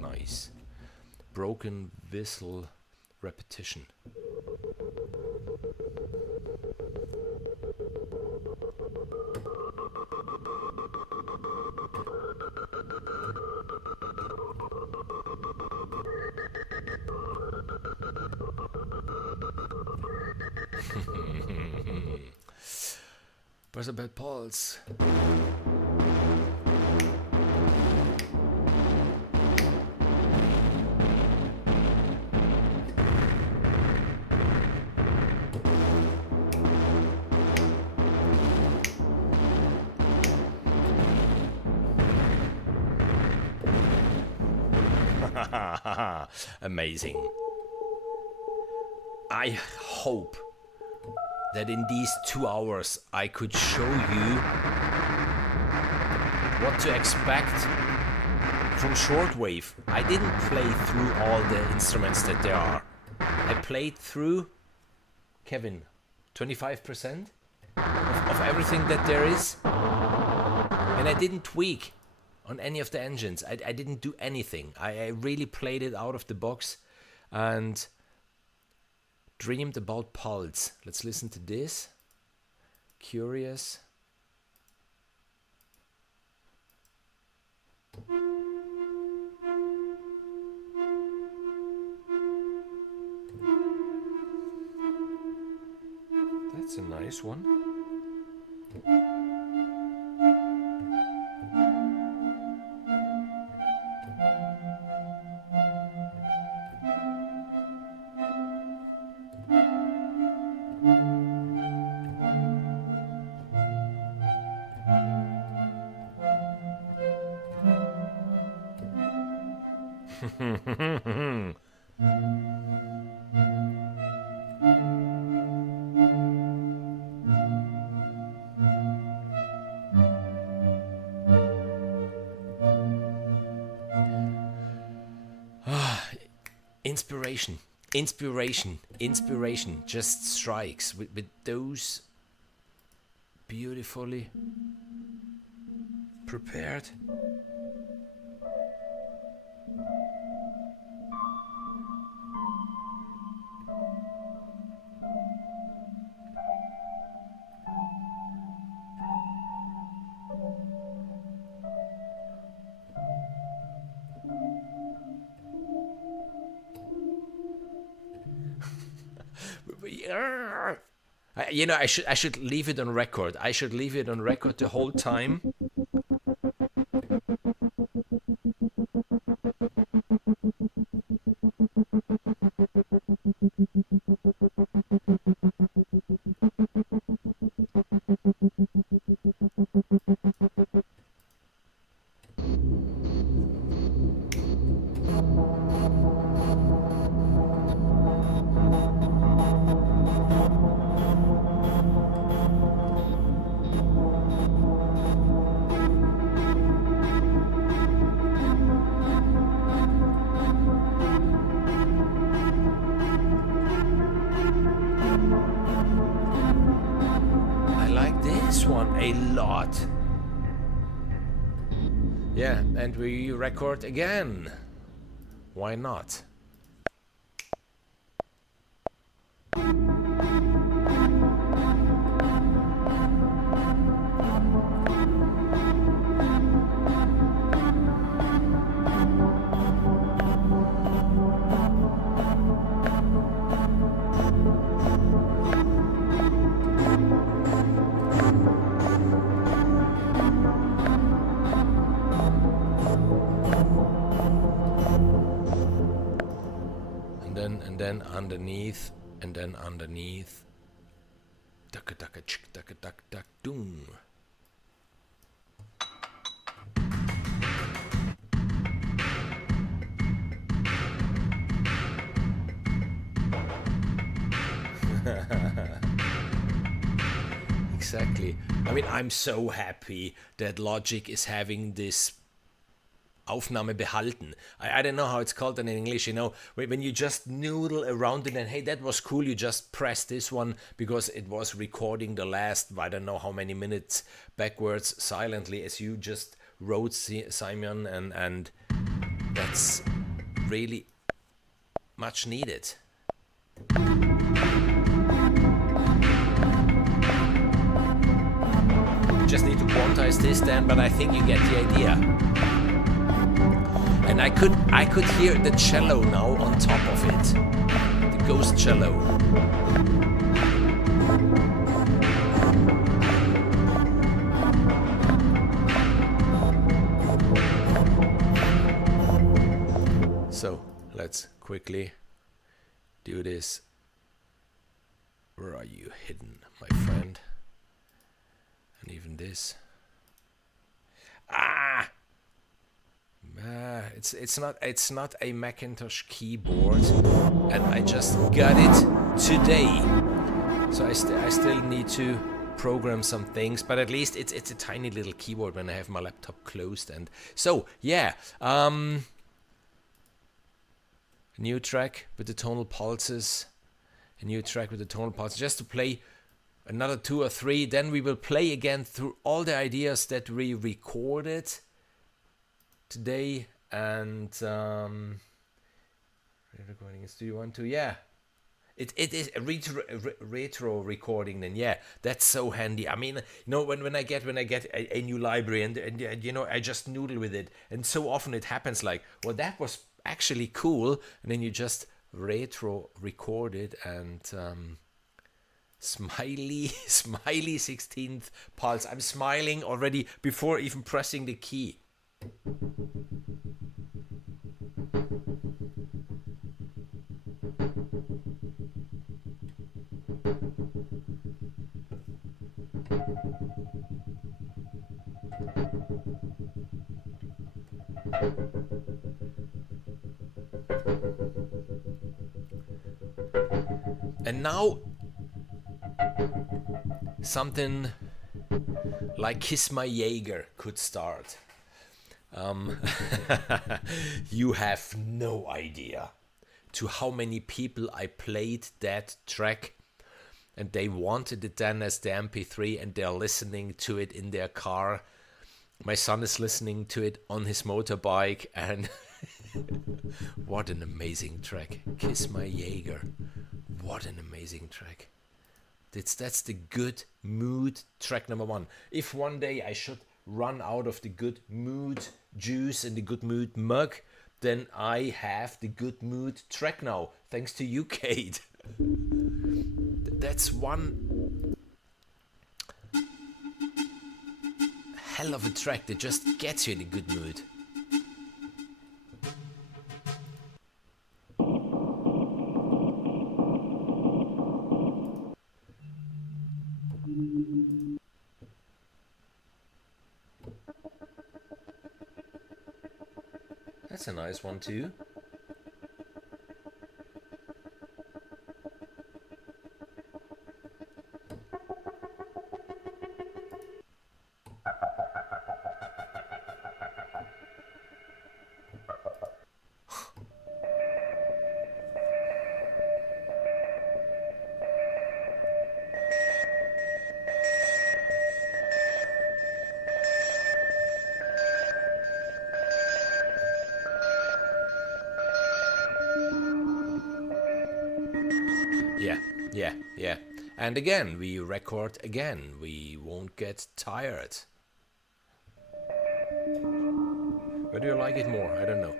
Nice. Broken whistle repetition. Where's about pulse? Amazing. I hope that in these 2 hours I could show you what to expect from shortwave. I didn't play through all the instruments that there are. I played through, Kevin, 25% of everything that there is. And I didn't tweak on any of the engines. I didn't do anything. I really played it out of the box and dreamed about pulse. Let's listen to this. Curious. That's a nice one. Inspiration just strikes with those beautifully prepared. I should leave it on record. I should leave it on record the whole time. Yeah, and we record again. Why not? And then underneath, and then underneath. Duck duck chick duck duck duck doom. Exactly. I mean, I'm so happy that Logic is having this Aufnahme behalten. I don't know how it's called in English, you know, when you just noodle around it and hey, that was cool, you just press this one because it was recording the last, I don't know how many minutes backwards silently as you just wrote Simon, and that's really much needed. You just need to quantize this then, but I think you get the idea. And I could hear the cello now on top of it. The ghost cello. So let's quickly do this. Where are you hidden, my friend? And even this. Ah! It's not a Macintosh keyboard, and I just got it today. So I still need to program some things, but at least it's a tiny little keyboard when I have my laptop closed. And so yeah, new track with the tonal pulses, just to play another 2 or 3. Then we will play again through all the ideas that we recorded today, and recording in Studio 1 2. Yeah, it is a retro recording. Then yeah, that's so handy. I mean, you know, when I get a new library and you know, I just noodle with it, and so often it happens like, well, that was actually cool, and then you just retro record it, and smiley 16th pulse. I'm smiling already before even pressing the key. And now something like Kiss My Jaeger could start. You have no idea to how many people I played that track, and they wanted it then as the MP3, and they're listening to it in their car. My son is listening to it on his motorbike, and what an amazing track. Kiss My Jaeger. What an amazing track. That's the good mood track number 1. If one day I should run out of the good mood juice and the good mood mug, then I have the good mood track now, thanks to you, Kate. That's one hell of a track that just gets you in a good mood. That's a nice one too. Yeah, yeah. And again, we record again. We won't get tired. Where do you like it more? I don't know.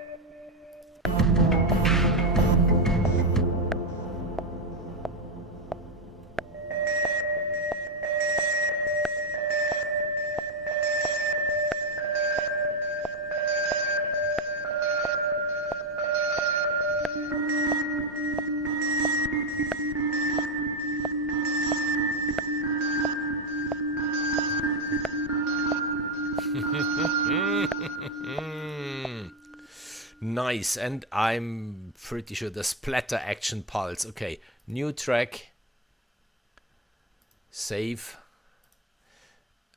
Nice, and I'm pretty sure the splatter action pulse. Okay, new track, save,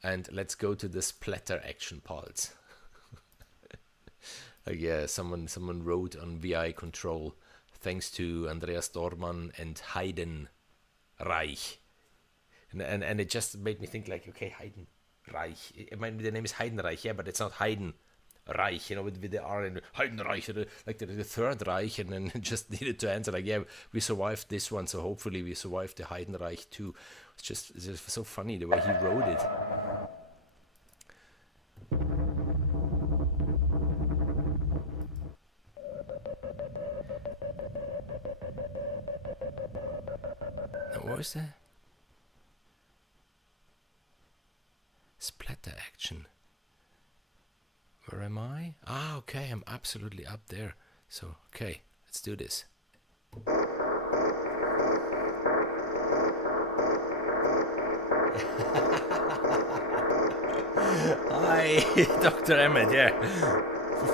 and let's go to the splatter action pulse. Yeah, someone wrote on VI control, thanks to Andreas Dormann and Heidenreich, and it just made me think like, okay, Heidenreich. The name is Heidenreich, yeah, but it's not Heiden. Reich, with the R in Heidenreich, like the Third Reich, and then just needed to answer like, yeah, we survived this one, so hopefully we survived the Heidenreich too. It's just so funny the way he wrote it. Now, what was that? Splatter action. Where am I? Ah, okay, I'm absolutely up there. So, okay, let's do this. Hi, Dr. Emmett, yeah.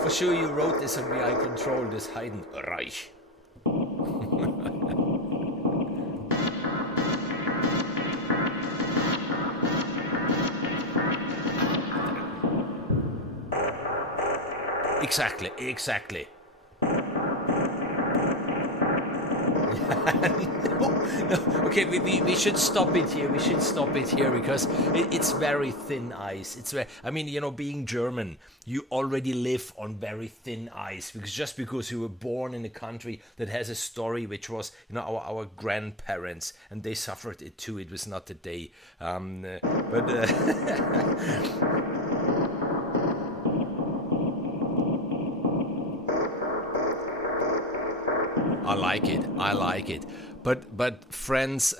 For sure you wrote this on VI control, this Heidenreich. Exactly. No, okay, we should stop it here. We should stop it here because it's very thin ice. Being German, you already live on very thin ice because you were born in a country that has a story which was, our grandparents, and they suffered it too. It was not a day, I like it. But friends,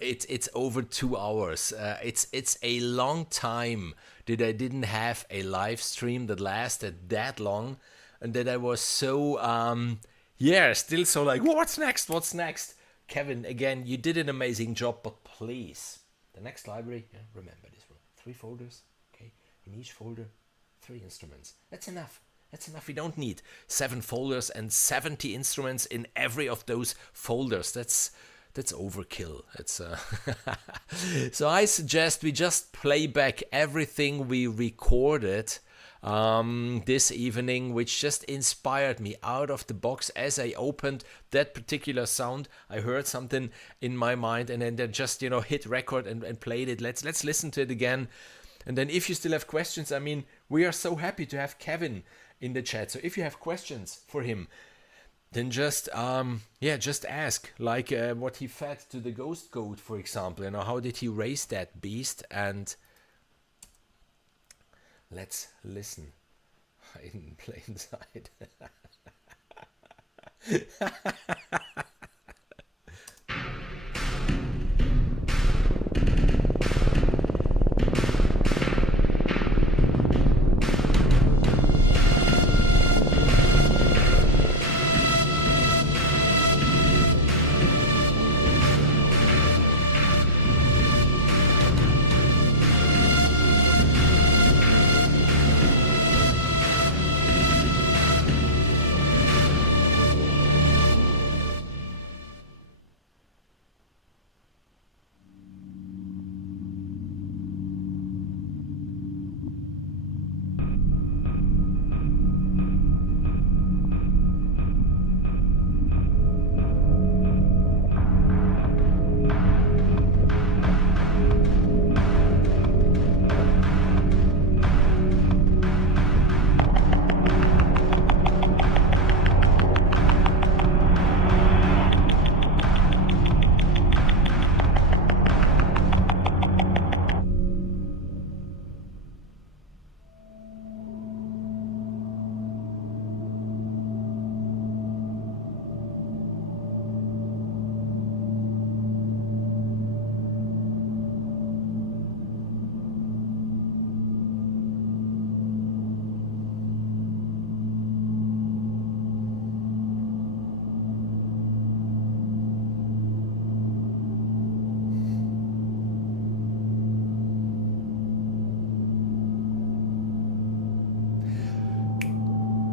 it's over 2 hours. It's a long time that I didn't have a live stream that lasted that long, and that I was so still so like, what's next? Kevin, again, you did an amazing job, but please, the next library, remember this one: 3 folders, okay, in each folder 3 instruments. That's enough. We don't need 7 folders and 70 instruments in every of those folders. That's overkill. So I suggest we just play back everything we recorded this evening, which just inspired me out of the box. As I opened that particular sound, I heard something in my mind, and then just hit record and played it. Let's listen to it again. And then if you still have questions, we are so happy to have Kevin in the chat. So if you have questions for him, then just ask, like what he fed to the ghost goat, for example. How did he raise that beast? And let's listen. Hidden in plain sight.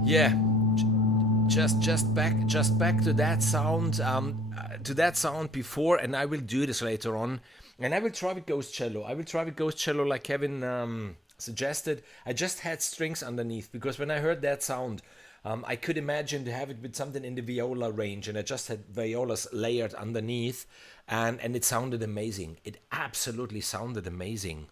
Yeah, just back to that sound before, and I will do this later on, and I will try with ghost cello. I will try with ghost cello like Kevin suggested. I just had strings underneath because when I heard that sound, I could imagine to have it with something in the viola range, and I just had violas layered underneath, and it sounded amazing. It absolutely sounded amazing.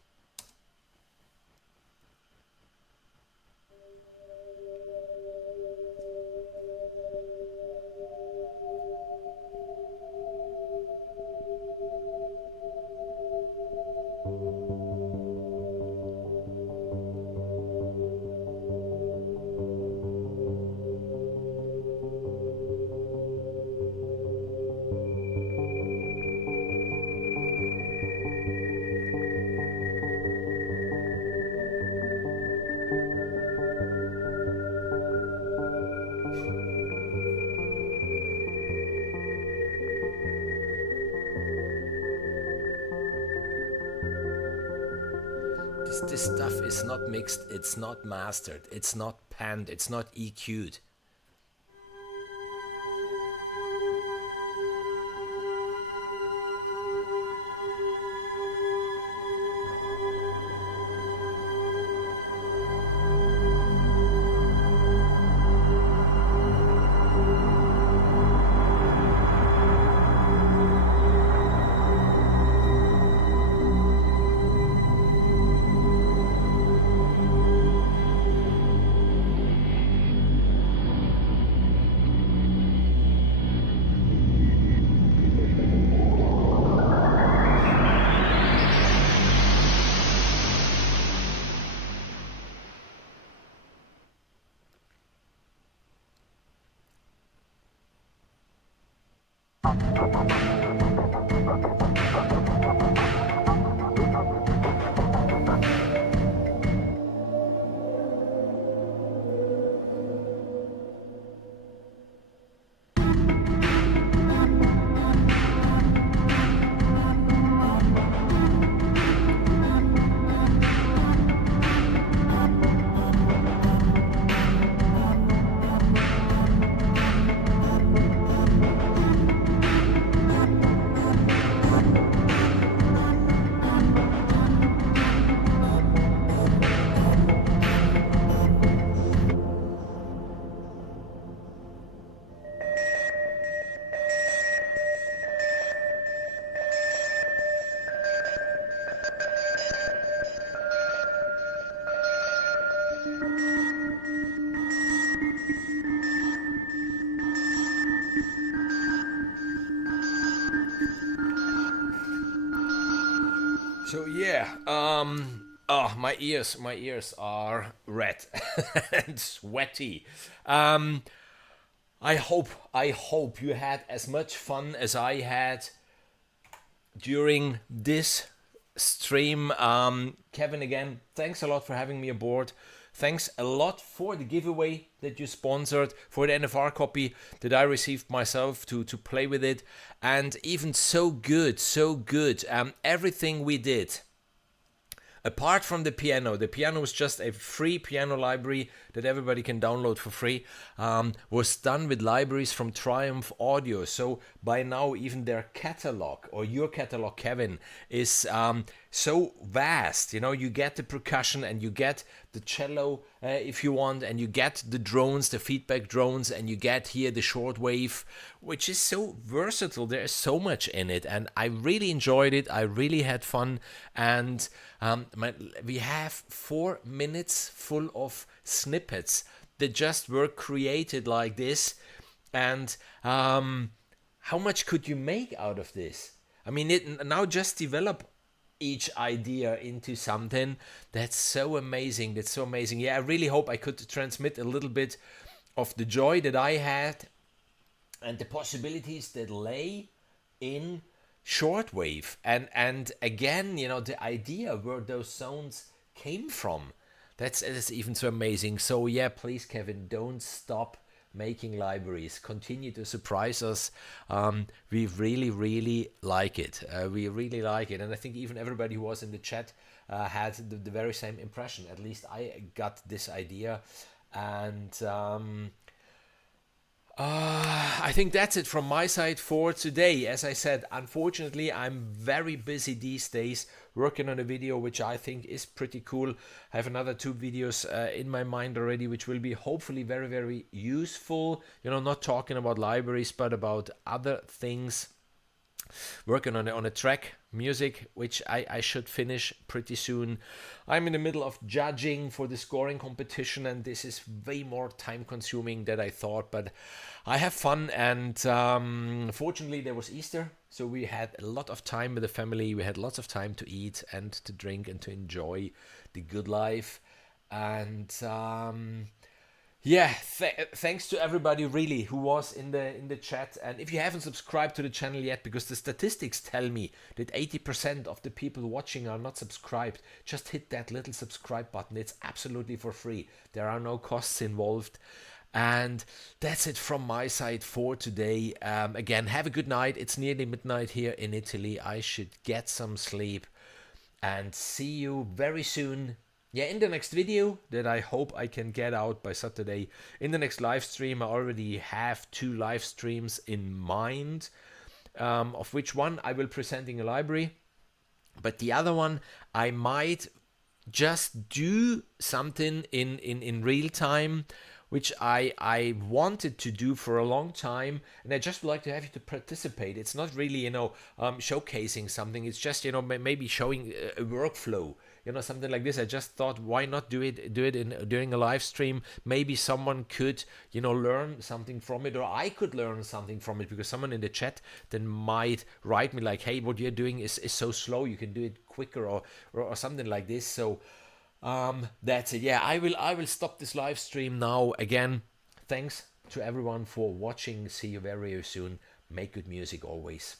This stuff is not mixed, it's not mastered, it's not panned, it's not EQ'd. So yeah, my ears are red and sweaty. Um, I hope you had as much fun as I had during this stream. Kevin, again, thanks a lot for having me aboard. Thanks a lot for the giveaway that you sponsored, for the NFR copy that I received myself to play with it. And even so good, so good. Everything we did, apart from the piano is just a free piano library that everybody can download for free, was done with libraries from Triumph Audio. So by now, even their catalog, or your catalog, Kevin, is so vast. You know, you get the percussion and you get the cello if you want, and you get the drones, the feedback drones, and you get here the shortwave, which is so versatile. There is so much in it, and I really enjoyed it. I really had fun, and we have 4 minutes full of snippets that just were created like this, and how much could you make out of this? I mean, now just develop each idea into something that's so amazing. That's so amazing. Yeah, I really hope I could transmit a little bit of the joy that I had and the possibilities that lay in shortwave. And again, you know, the idea where those sounds came from. That's even so amazing. So yeah, please, Kevin, don't stop making libraries. Continue to surprise us. We really, really like it. We really like it. And I think even everybody who was in the chat had the very same impression. At least I got this idea. And I think that's it from my side for today. As I said, unfortunately, I'm very busy these days working on a video which I think is pretty cool. I have another 2 videos in my mind already, which will be hopefully very, very useful. Not talking about libraries, but about other things. Working on a track music which I should finish pretty soon. I'm in the middle of judging for the scoring competition, and this is way more time consuming than I thought, but I have fun. And fortunately there was Easter, so we had a lot of time with the family. We had lots of time to eat and to drink and to enjoy the good life. And yeah, thanks to everybody really who was in the chat. And if you haven't subscribed to the channel yet, because the statistics tell me that 80% of the people watching are not subscribed, just hit that little subscribe button. It's absolutely for free. There are no costs involved. And that's it from my side for today. Again, have a good night. It's nearly midnight here in Italy. I should get some sleep, and see you very soon. Yeah, in the next video that I hope I can get out by Saturday. In the next live stream, I already have 2 live streams in mind, of which one I will presenting a library, but the other one I might just do something in real time, which I wanted to do for a long time, and I just would like to have you to participate. It's not really, showcasing something. It's just, maybe showing a workflow, something like this. I just thought, why not do it during a live stream? Maybe someone could, learn something from it, or I could learn something from it, because someone in the chat then might write me like, hey, what you're doing is so slow, you can do it quicker, or something like this. So that's it. Yeah, I will stop this live stream now. Again, thanks to everyone for watching. See you very, very soon. Make good music always.